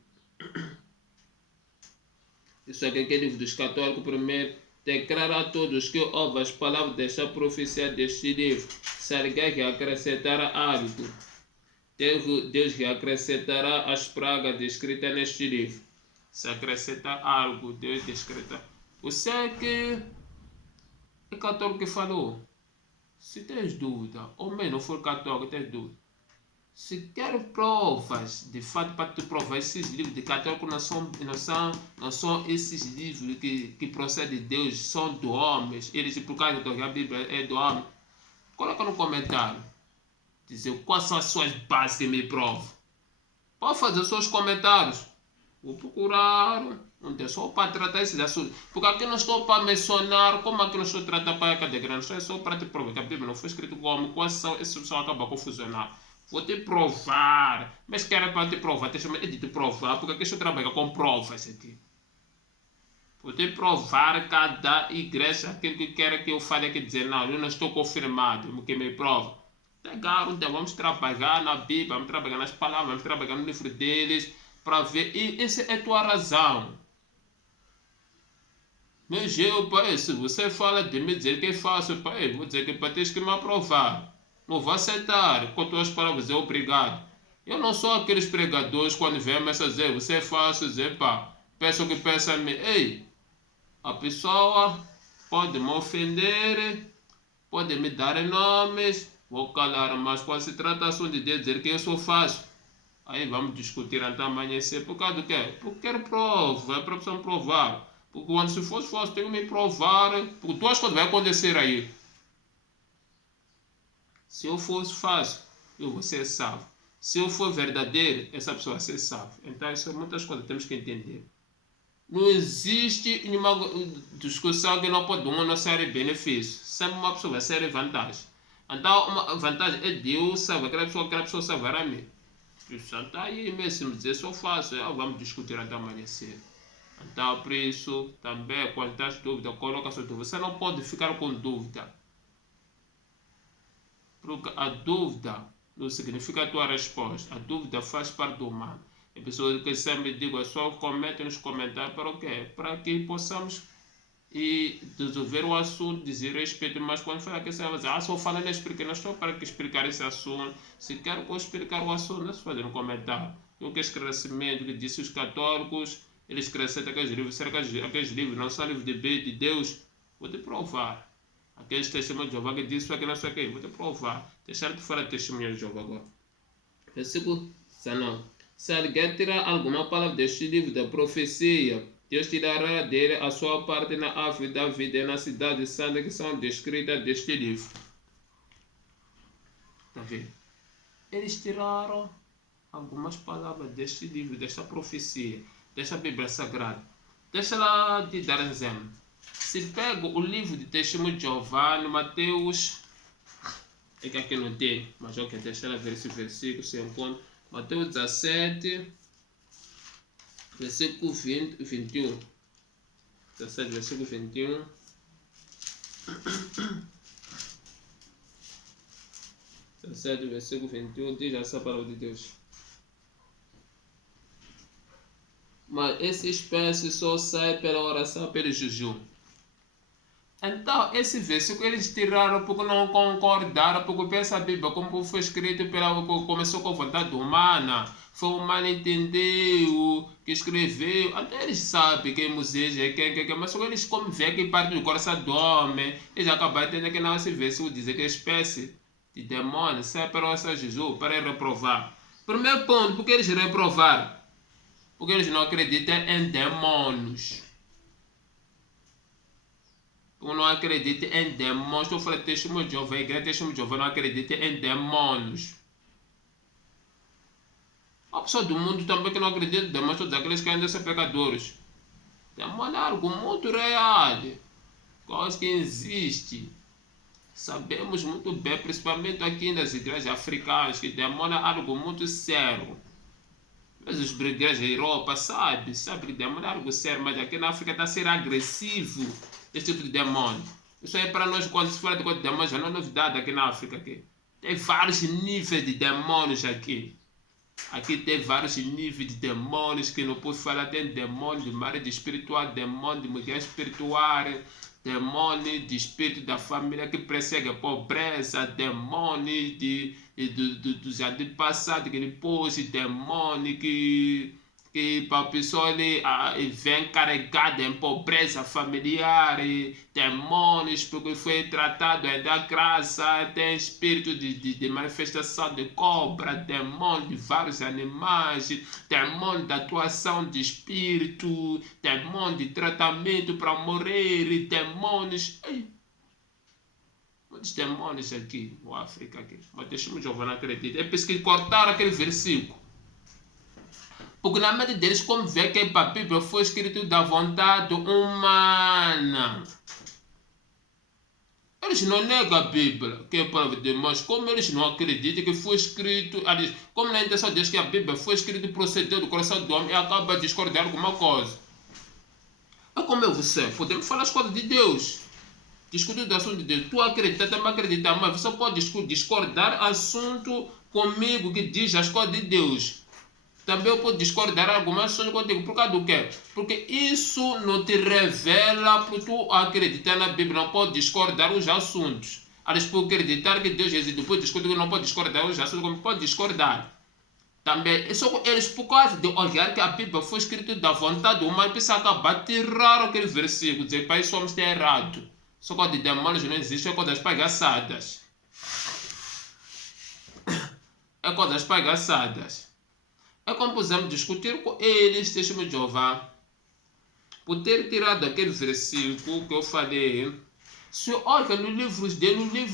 Isso aqui é aquele livro dos católicos, primeiro. Declara a todos que ouvem as palavras desta profecia deste livro. Se alguém que acrescentará algo, Deus que acrescentará as pragas descritas neste livro. Se acrescentar algo, Deus descreta. Você é que é católico que falou. Se tens dúvida, ou mesmo não for católico, tens dúvida. Se quer provas, de fato, para te provar, esses livros de católico não são esses livros que procedem de Deus, são do homem. Eles, por causa que a Bíblia é do homem. Coloca no comentário. Dizer quais são as suas bases que me provam. Pode fazer os seus comentários. Vou procurar. Não tem só para tratar esses assuntos. Porque aqui não estou para mencionar como aqui não estou a tratar para a cadeia grande. É só para te provar que a Bíblia não foi escrita como. Quais são essas pessoas acabam a confusionar. Vou te provar. Mas quero para te provar. É de te provar. Porque aqui estou trabalhando com provas aqui. Vou te provar cada igreja. Aquilo que quer que eu fale aqui dizer. Não, eu não estou confirmado. Que me prova. Legal, então vamos trabalhar na Bíblia. Vamos trabalhar nas palavras. Vamos trabalhar no livro deles. Para ver. E essa é a tua razão. Mas eu, pai, se você fala de me dizer que é fácil, pai, vou dizer que para teres que me aprovar. Não vou aceitar com tuas palavras, obrigado. Eu não sou aqueles pregadores quando vem me dizer, você é fácil, dizer, pá, peço que pensa em mim. Ei, a pessoa pode me ofender, pode me dar nomes, vou calar, mas quando se trata de dizer que eu sou fácil, aí vamos discutir até amanhecer. Por causa do quê? Porque quero prova, é para precisar provar. Porque quando se fosse fácil, tenho que me provar. Porque duas coisas vai acontecer aí. Se eu fosse fácil, eu vou ser salvo. Se eu for verdadeiro, essa pessoa vai ser salva. Então, isso são muitas coisas que temos que entender. Não existe nenhuma discussão que não pode uma não ser benefício. Sempre uma pessoa vai ser vantagem. Então, uma vantagem é Deus salvar aquela pessoa salvar a mim. Espírito Santo está aí mesmo, dizer só faço, vamos discutir até amanhecer. Então, por isso, também, quando estás dúvida, coloca a sua dúvida. Você não pode ficar com dúvida. Porque a dúvida não significa a tua resposta. A dúvida faz parte do humano. A pessoa que sempre digo, só comenta nos comentários para o quê? Para que possamos resolver o assunto, dizer respeito, mas quando fala que você vai dizer, só falando explicar, não estou para que explicar esse assunto. Se quero explicar o assunto, não se fazer um comentário. O que esclarecimento que disse os católicos, eles cresceram aqueles livros. Será que aqueles livros não são livros de Deus? Vou te provar. Aqueles testemunhos de Jeová que disse aqui, não sei o que, vou te provar. Deixar de falar testemunho de Jeová agora. Versículo 19. Se alguém tirar alguma palavra deste livro da profecia, Deus tirará dele a sua parte na árvore da vida e na cidade santa que são descritas deste livro. Está vendo? Eles tiraram algumas palavras deste livro, desta profecia, desta Bíblia Sagrada. Deixa lá de dar exemplo. Se pego o livro de Testemunho de Jeová no Mateus, é que aqui não tem, mas ok, deixa lá ver esse versículo, se encontra. Mateus 17, versículo 21. 17, versículo 21. Versículo 21, diz essa palavra de Deus. Mas essa espécie só sai pela oração, pelo jejum. Então, esse versículo eles tiraram porque não concordaram, porque pensa a Bíblia como foi escrito, começou com a vontade humana, foi o mal entendeu, que escreveu. Até eles sabem quem Moisés é, quem, mas só eles como vê que parte do coração do homem, eles acabaram entendendo que não esse versículo diz que é espécie de demônio, sai para o Senhor Jesus, para reprovar. Primeiro ponto, porque eles reprovaram? Porque eles não acreditam em demônios. Eu não acredito em demônios. Estou falando de Testemunho de Jeová. A igreja Testemunho de Jeová não acredita em demônios. A pessoa do mundo também que não acredita em demônios, todos aqueles que ainda são pecadores. Demônio é algo muito real. Coisa que existe. Sabemos muito bem, principalmente aqui nas igrejas africanas, que demônio é algo muito sério. Mas os igrejas da Europa sabem que demônio é algo sério, mas aqui na África está a ser agressivo. Esse tipo de demônio. Isso aí para nós, quando se fala de demônios, já não é novidade aqui na África. Aqui. Tem vários níveis de demônios aqui. Aqui tem vários níveis de demônios que não posso falar. Tem demônio de marido espiritual, demônio de mulher espiritual, demônio de espírito da família que persegue a pobreza, demônio do jardim passado que depois, demônio que para a pessoa vem carregada em pobreza familiar, demônios porque foi tratado da graça, tem espírito de manifestação de cobra, demônio de vários animais, demônio de atuação de espírito, demônio de tratamento para morrer, demônios. Muitos demônios aqui, no África, aqui. Mas deixa-me Jeová não acredita. É por isso que cortaram aquele versículo. Porque na mente deles, como vê que a Bíblia foi escrita da vontade humana. Eles não negam a Bíblia, que é a palavra de Deus, mas como eles não acreditam que foi escrito, como na intenção deles que a Bíblia foi escrita e procedeu do coração do homem, e acaba de discordar alguma coisa. É como eu você, podemos falar as coisas de Deus. Discutir do assunto de Deus. Tu acredita, também acredita, mas você pode discordar assunto comigo que diz as coisas de Deus. Também eu posso discordar algumas coisas contigo. Por causa do quê? Porque isso não te revela para tu acreditar na Bíblia. Não pode discordar os assuntos. Eles podem acreditar que Deus existe. Depois discutir que não pode discordar os assuntos. Como pode discordar. Também, só eles, por causa de olhar que a Bíblia foi escrita da vontade humana, precisam acabar de tirar aquele versículo. Dizer, pai, somos ter errado. Só coisa de demônios não existe. É coisa das palhaçadas. É coisa das palhaçadas. É como podemos discutir com eles, Testemunho de Jeová, por ter tirado aquele versículo que eu falei. Se olha no livro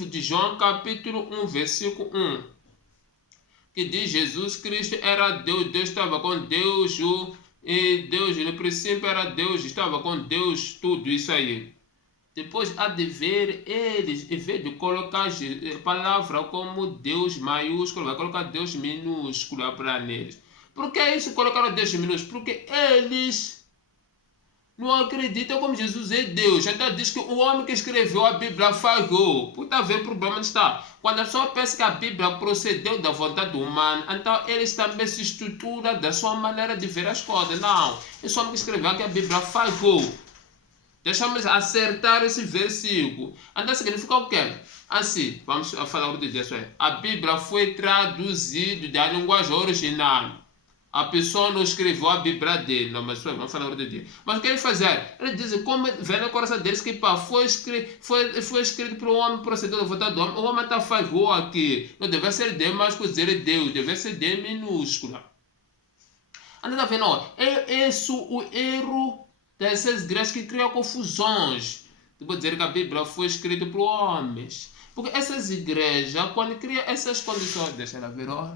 de João, capítulo 1, versículo 1, que diz Jesus Cristo era Deus, Deus estava com Deus, e Deus no princípio era Deus, estava com Deus, tudo isso aí. depois há de ver eles, em vez de colocar a palavra como Deus maiúsculo, vai colocar Deus minúsculo para neles. Por que isso colocaram Deus minúsculo? Porque eles não acreditam como Jesus é Deus. Então diz que o homem que escreveu a Bíblia falhou. Por tá vendo o problema está. Quando a pessoa pensa que a Bíblia procedeu da vontade humana, então eles também se estruturam da sua maneira de ver as coisas. Não, esse homem que escreveu que a Bíblia falhou. Deixamos acertar esse versículo. Então significa o quê? Assim, vamos falar de Deus. A Bíblia foi traduzida da linguagem original. A pessoa não escreveu a Bíblia dele, não, mas vamos falar de Deus. Mas o que ele fazer? Ele diz, como vem no coração deles que foi escrito para o homem procedendo da vontade do homem. O homem está falhou aqui. Não deve ser Deus, mas dizer Deus. Deve ser Deus minúscula. Então está vendo? É isso o erro dessas igrejas que criam confusões. Vou dizer que a Bíblia foi escrita para homens. Porque essas igrejas, quando criam essas condições, deixa ela ver, ó.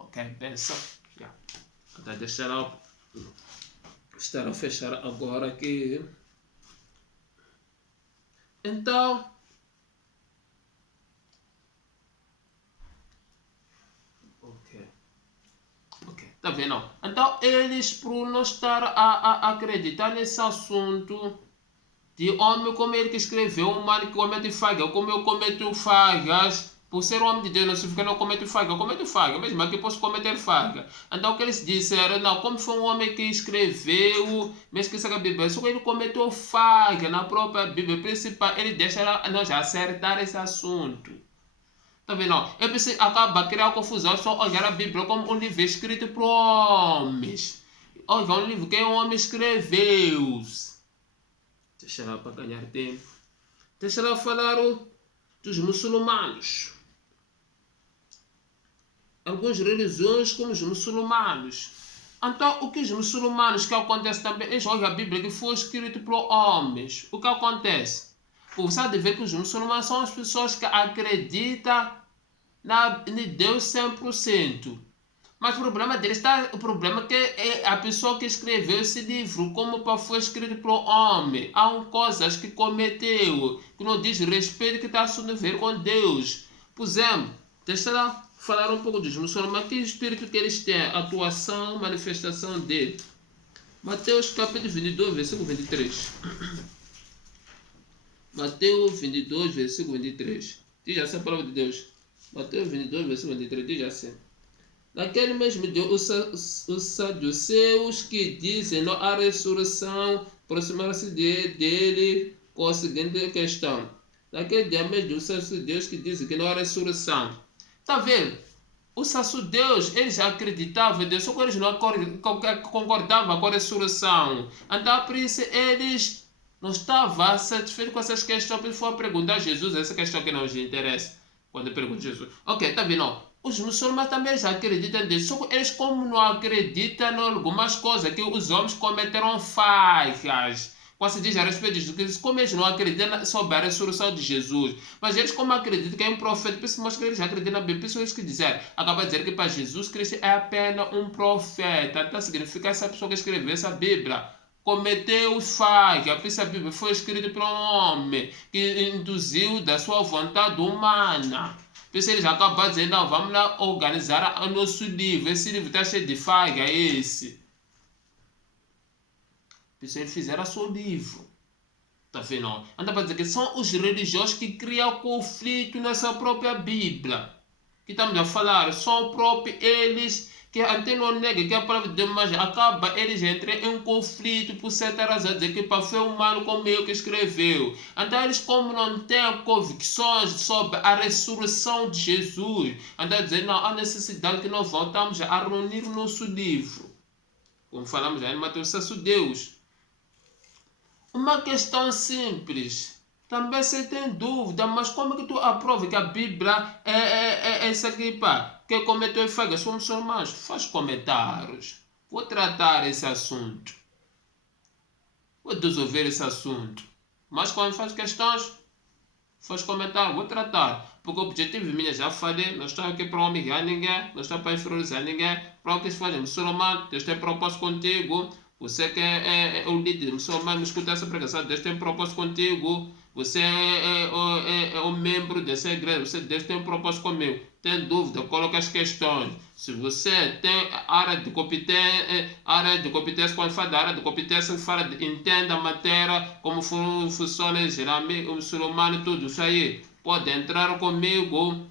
Ok, pensa. Yeah. Então deixa ela estar a fechar agora aqui. Então, tá vendo? Então eles, por não estar a acreditar nesse assunto de homem como ele que escreveu, um mal que comete falha, como eu cometo falhas, por ser homem de Deus não significa que não comete falha, eu cometo falha, mesmo aqui posso cometer falha. Então o que eles disseram, não, como foi um homem que escreveu, mesmo que seja a Bíblia, só que ele cometeu falha na própria Bíblia principal, ele deixa nós acertar esse assunto. Tá vendo? Eu pensei, acaba criando confusão só olhar a Bíblia como um livro escrito por homens. Olha, um livro que um homem escreveu. Deixa lá para ganhar tempo. Deixa lá falar dos muçulmanos. Algumas religiões como os muçulmanos. Então, o que os muçulmanos que acontece também, eles olham a Bíblia que foi escrito por homens. O que acontece? Você há de ver que os muçulmanos são as pessoas que acreditam em Deus 100%. Mas o problema deles o problema é que a pessoa que escreveu esse livro, como foi escrito por homem, há coisas que cometeu, que não diz respeito, que está a ver com Deus. Por exemplo, deixa eu falar um pouco dos muçulmanos, que espírito que eles têm, atuação, manifestação dele. Mateus capítulo 22, versículo 23. Mateus 22, versículo 23. Diz assim a palavra de Deus. Mateus 22, versículo 23. Diz assim. Naquele mesmo dia, os saduceus que dizem não há ressurreição aproximaram-se dele com a seguinte questão. Naquele dia mesmo, os saduceus que dizem que não há ressurreição. Está vendo? Os saduceus, eles acreditavam em Deus, só que eles não concordavam com a ressurreição. Então, por isso, eles não estavam satisfeitos com essas questões, porque foram perguntar a Jesus essa questão que não nos interessa. Quando pergunta a Jesus. Ok, tá vendo? Os muçulmanos também já acreditam nisso. Só que eles, como não acreditam em algumas coisas, que os homens cometeram falhas. Quando se diz a respeito de Jesus, como eles não acreditam sobre a ressurreição de Jesus. Mas eles, como acreditam que é um profeta, principalmente que eles já acreditam na Bíblia, isso que dizer. Acaba de dizer que para Jesus Cristo é apenas um profeta. Então significa que essa pessoa que escreveu essa Bíblia cometeu falha. Por isso a Bíblia foi escrita por um homem que induziu da sua vontade humana. Por isso eles acabam dizendo, não, vamos lá organizar o nosso livro. Esse livro está cheio de falha, esse. Por isso eles fizeram o seu livro. Tá vendo? Então para dizer que são os religiosos que criam conflito nessa própria Bíblia. Que estamos a falar, são próprios eles que até não nega que a palavra de Deus, mas acaba eles entram em conflito por certa razão, dizer que foi humano como eu que escreveu. Então eles, como não têm convicções sobre a ressurreição de Jesus, então dizem, não, há necessidade que nós voltamos a reunir o nosso livro. Como falamos já em Mateus, Deus. Uma questão simples. Também você tem dúvida, mas como é que tu aprova que a Bíblia é essa aqui, pá? Que cometeu falha? Somos muçulmanos. Faz comentários. Vou tratar esse assunto. Vou resolver esse assunto. Mas quando faz questões, faz comentário. Vou tratar. Porque o objetivo meu, já falei, não estou aqui para humilhar ninguém, não estou para inferiorizar ninguém. Para o que se faz muçulmano, Deus tem propósito contigo. Você que é o líder muçulmano, escuta essa pregação, Deus tem um propósito contigo. Você é o membro dessa igreja, Deus tem um propósito comigo. Tem dúvida, coloca as questões. Se você tem área de competência, quando fala da área de competência, entenda a matéria, como funciona o muçulmano e tudo isso aí. Pode entrar comigo,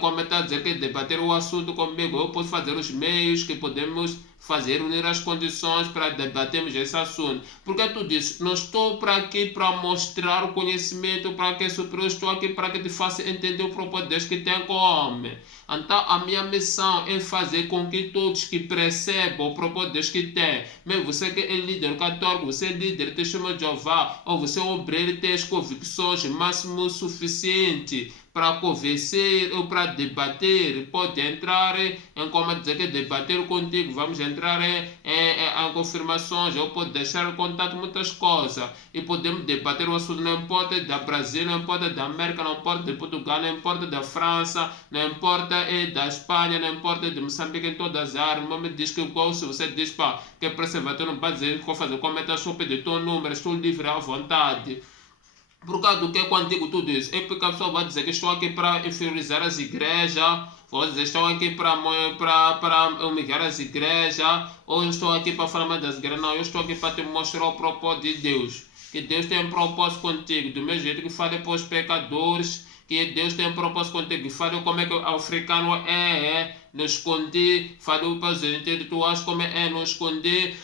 como está a dizer, que debater o assunto comigo. Eu posso fazer os meios que podemos fazer, unir as condições para debatermos esse assunto. Porque tu disse, não estou para aqui para mostrar o conhecimento para que é superior, estou aqui para que te faça entender o propósito de Deus que tem com o homem. Então a minha missão é fazer com que todos que percebam o propósito de Deus que tem, mesmo você que é líder católico, você é líder, testemunho de Jeová, ou você é obreiro e tem as convicções máximo suficiente para convencer ou para debater, pode entrar em como dizer que debater contigo, vamos entrar em confirmações, eu posso deixar em contato muitas coisas e podemos debater o assunto, não importa da Brasil, não importa da América, não importa de Portugal, não importa da França, não importa da Espanha, não importa de Moçambique, em todas as áreas. O me diz que se você diz para que é preservador, não pode dizer que vou fazer, comenta só pedir teu número, estou livre à vontade. Por causa do que é contigo tudo isso? É porque a pessoa vai dizer que estou aqui para inferiorizar as igrejas, vou dizer estou aqui para humilhar as igrejas, ou estou aqui para falar mais das igrejas. Não, eu estou aqui para te mostrar o propósito de Deus. Que Deus tem um propósito contigo, do mesmo jeito que falei para os pecadores, que Deus tem um propósito contigo. Falei como é que o africano não esconder, falei para os intelectuais como não esconder.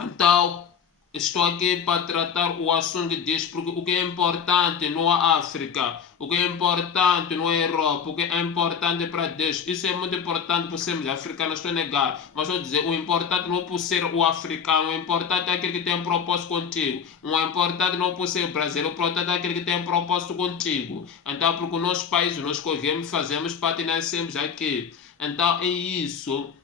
Então, estou aqui para tratar o assunto de Deus, porque o que é importante não é África, o que é importante não é Europa, o que é importante para Deus. Isso é muito importante por sermos africanos, estou a negar, mas estou a dizer, o importante não é por ser o africano, o importante é aquele que tem um propósito contigo. O importante não é por ser o brasileiro, o importante é aquele que tem um propósito contigo. Então, porque o nosso país, nós escolhemos, fazemos parte e nascemos aqui. Então, é isso.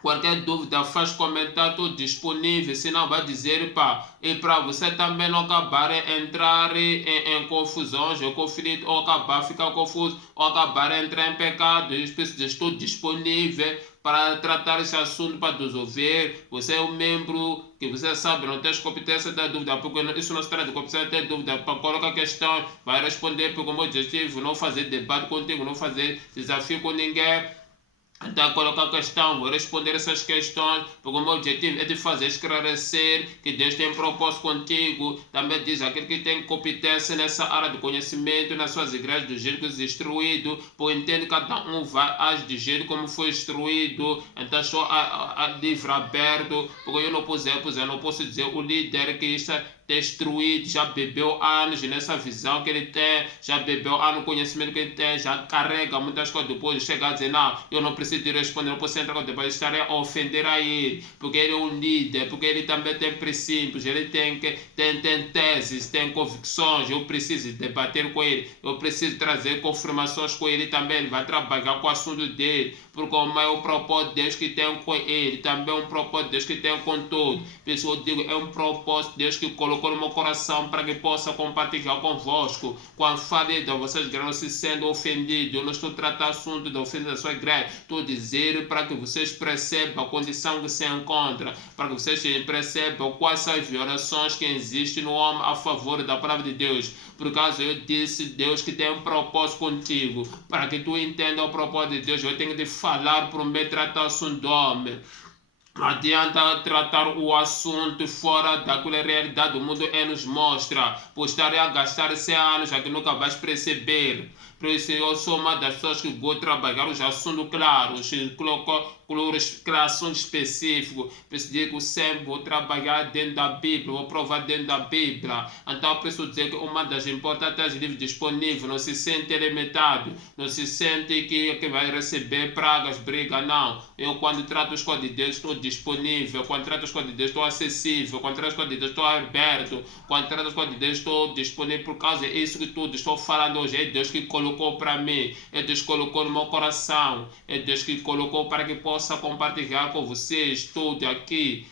Qualquer dúvida, faz comentário, estou disponível, senão vai dizer e para você também não acabar entrar em confusões, ou conflito, ou acabar ficar confuso, ou acabar entrar em pecado. Estou disponível para tratar esse assunto, para resolver. Você é um membro que você sabe, não tem competência da dúvida, porque isso não se trata de competência da dúvida. Para colocar a questão, vai responder, porque o meu objetivo não fazer debate contigo, não fazer desafio com ninguém. Então, colocar a questão, vou responder essas questões, porque o meu objetivo é de fazer esclarecer que Deus tem um propósito contigo. Também diz aquele que tem competência nessa área de conhecimento, nas suas igrejas, do jeito que é instruído, por entender que cada um vai agir do jeito como foi instruído. Então, estou livre, aberto, porque eu não posso dizer o líder que está destruído, já bebeu anos nessa visão que ele tem, já bebeu anos no conhecimento que ele tem, já carrega muitas coisas, depois chega a dizer, não, eu não preciso de responder, não posso entrar com depois estarei a ofender a ele, porque ele é um líder, porque ele também tem princípios, ele tem teses, tem convicções, eu preciso debater com ele, eu preciso trazer confirmações com ele também, ele vai trabalhar com o assunto dele, porque o maior propósito de Deus que tem com ele, também é um propósito de Deus que tem com todo. Pessoal, eu digo, é um propósito de Deus que colocou no meu coração para que possa compartilhar convosco. Quando falei de vocês não se sendo ofendidos, eu não estou tratando assunto da ofensa da sua igreja, estou dizendo para que vocês percebam a condição que se encontra, para que vocês percebam quais são as violações que existem no homem a favor da palavra de Deus. Por causa eu disse, Deus que tem um propósito contigo, para que tu entenda o propósito de Deus, eu tenho de falar por meio de tratar o assunto do homem. Não adianta tratar o assunto fora daquela realidade do mundo nos mostra, pois estarei a gastar 100 anos já que nunca vais perceber. Por isso eu sou uma das pessoas que vou trabalhar os assuntos claros, assuntos específicos. Preciso dizer que sempre vou trabalhar dentro da Bíblia, vou provar dentro da Bíblia. Então preciso dizer que uma das importantes livros disponíveis, não se sente limitado, não se sente que vai receber pragas, briga, não. Eu quando trato as coisas de Deus estou disponível, quando trato as coisas de Deus estou acessível, quando trato as coisas de Deus estou aberto, quando trato as coisas de Deus estou disponível, por causa disso que tudo estou falando hoje, é Deus que colocou para mim, é Deus que colocou no meu coração, é Deus que colocou para que possa compartilhar com vocês tudo aqui.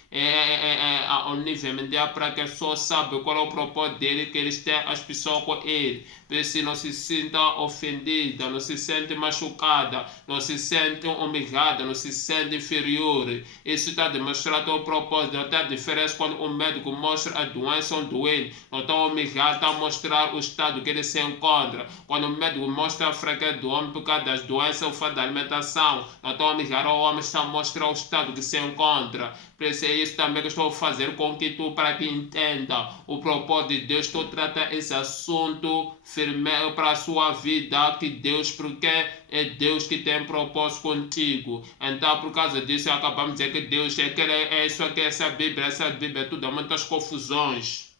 ao nível mundial para que as pessoas saibam qual é o propósito dele, que eles têm as pessoas com ele. Para se não se sinta ofendida, não se sente machucada, não se sente humilhada, não se sente inferior. Isso está a demonstrar o propósito. Não tem a diferença quando o médico mostra a doença a um doente. Não está a humilhar, está a mostrar o estado que ele se encontra. Quando o médico mostra a fraqueza do homem por causa das doenças, o fato da alimentação, não está a humilhar o homem, está a mostrar o estado que se encontra. Por isso é isso também que estou a fazer com que tu, para que entenda o propósito de Deus, estou a tratar esse assunto firme para a sua vida, que Deus, porque é Deus que tem propósito contigo. Então, por causa disso, acabamos de dizer que Deus é isso aqui, essa Bíblia é tudo, há muitas confusões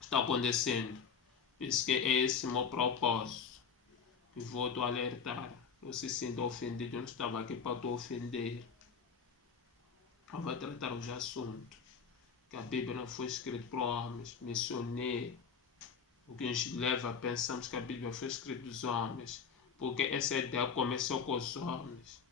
está acontecendo. Isso que é esse meu propósito. E vou te alertar. Não se sinta ofendido, eu não estava aqui para te ofender. Eu vou tratar os assuntos. Que a Bíblia não foi escrita para homens. Mencionei o que nos leva a pensarmos que a Bíblia foi escrita dos homens. Porque essa ideia começou com os homens.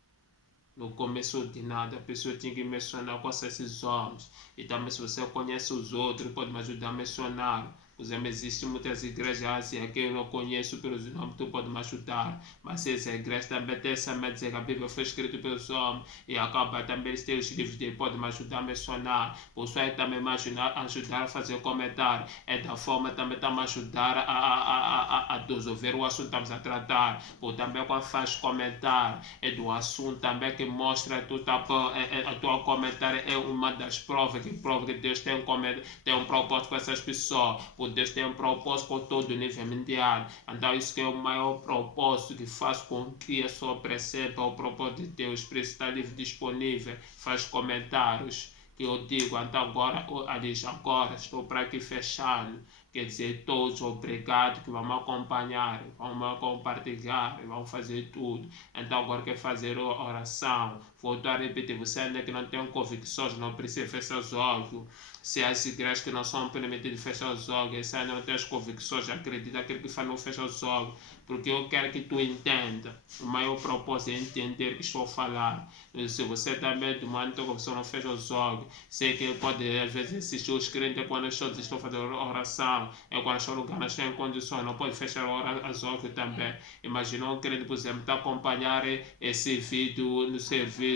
Não começou de nada, a pessoa tinha que mencionar quais são esses homens. E também se você conhece os outros, pode me ajudar a mencionar. Por exemplo, existem muitas igrejas que eu não conheço pelos nomes, tu pode me ajudar. Mas essa igreja também tem essa mente dizer que a Bíblia foi escrita pelos homens e acaba também eles têm os livros dele, pode me ajudar a mencionar. Por isso aí também me ajudar a fazer comentário. É da forma também está me ajudar a resolver o assunto que estamos a tratar. Por também quando faz comentário, é do assunto também que mostra a tua comentário é uma das provas que prova que Deus tem um propósito com essas pessoas. Deus tem um propósito com todo o nível mundial. Então isso que é o maior propósito que faz com que a pessoa perceba o propósito de Deus. Por isso está livre disponível, faz comentários que eu digo. Então agora estou para aqui fechando. Quer dizer, todos obrigado que vamos acompanhar, vamos compartilhar, vamos fazer tudo. Então agora quer fazer oração. Volto a repetir, você ainda que não tem convicções, não precisa fechar os olhos. Se as igrejas que não são permitidas fechar os olhos, se ainda não tem as convicções, acredita aquele que faz não fecha os olhos. Porque eu quero que tu entenda. O maior propósito é entender o que estou a falar. Se você também demanda que você não fecha os olhos, sei que pode às vezes assistir os crentes quando estão fazendo oração, é quando estão lugar, estão em condições, não pode fechar os olhos também. Imagina um crente, por exemplo, está a acompanhar esse vídeo no serviço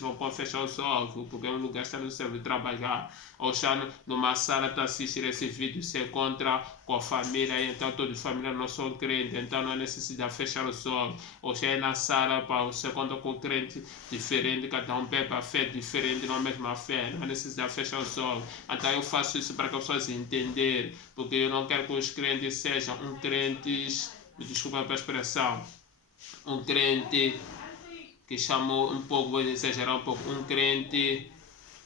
não pode fechar os olhos, porque é um lugar está no serviço trabalhar. Ou está numa sala para assistir esse vídeo, se encontra com a família, então toda a família não são crentes, então não há necessidade de fechar os olhos. Ou está na sala para você encontra com crente diferente, cada um bebe a fé diferente, não a mesma fé, não há necessidade de fechar os olhos. Então eu faço isso para que as pessoas entenderem, porque eu não quero que os crentes sejam crentes, desculpa a expressão, um crente que chamou um pouco, vou exagerar um pouco, um crente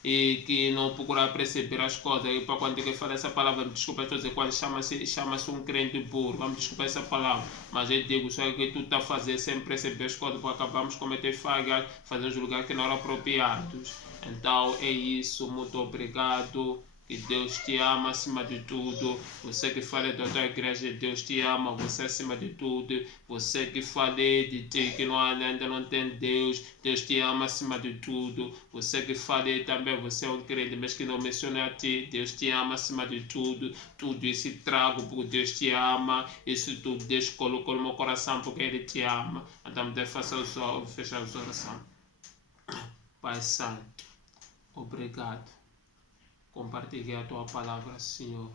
e que não procura perceber as coisas. E para quando eu falo essa palavra, me desculpa, estou a dizer, quando chama-se um crente burro, vamos desculpar essa palavra, mas eu digo, só que tu está a fazer sem perceber as coisas, porque acabamos de cometer falhas, fazemos lugares que não eram apropriados. Então é isso, muito obrigado. Que Deus te ama acima de tudo. Você que fala da tua igreja, Deus te ama, você acima de tudo. Você que fala de ti, que ainda não tem Deus, Deus te ama acima de tudo. Você que fala também, você é um crente, mas que não menciona a ti, Deus te ama acima de tudo. Tudo isso trago porque Deus te ama. Isso tudo Deus colocou no meu coração porque Ele te ama. Então, fechar os orações. Pai Santo, obrigado. Compartilhe a tua palavra, Senhor.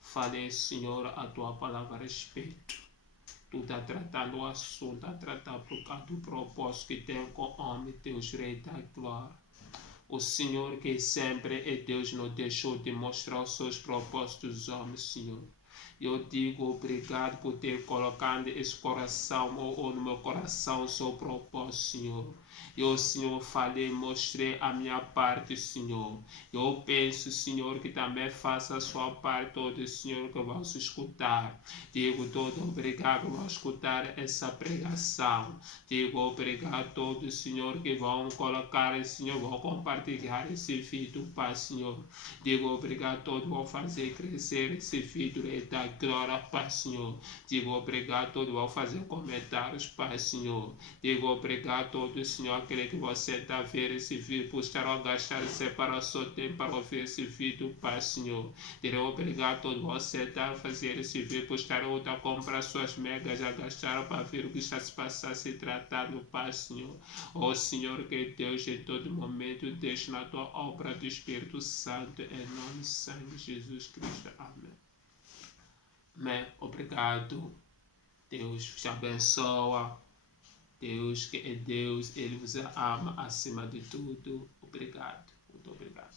Fale, Senhor, a tua palavra a respeito. Tu está tratando o assunto, está tratando por causa do propósito que tem com o homem, Deus, Rei da Glória. O Senhor que sempre é Deus não deixou de mostrar os seus propósitos aos homens, Senhor. Eu digo obrigado por ter colocado esse coração ou no meu coração o seu propósito, Senhor. Eu, Senhor, falei, mostrei a minha parte, Senhor. Eu penso, Senhor, que também faça a sua parte, todo Senhor, que vão se escutar. Digo todo obrigado por escutar essa pregação. Digo obrigado a todos, Senhor, que vão colocar, Senhor, vão compartilhar esse vídeo, Pai, Senhor. Digo obrigado a todos, vão fazer crescer esse vídeo da agora, Pai, Senhor. Digo obrigado a todos ao fazer comentários, Pai, Senhor. Digo obrigado a todos, Senhor, aquele que você está a ver esse vídeo, por estar a gastar e separar o seu tempo para ouvir esse vídeo, Pai, Senhor. Digo obrigado a todos você está a fazer esse vídeo, por estar a comprar suas megas, a gastar para ver o que está se passando, se tratando, Pai, Senhor. Ó Senhor, que Deus em todo momento deixe na tua obra do Espírito Santo, em nome do sangue de Jesus Cristo. Amém. Amém. Obrigado. Deus te abençoa. Deus que é Deus, Ele vos ama acima de tudo. Obrigado. Muito obrigado.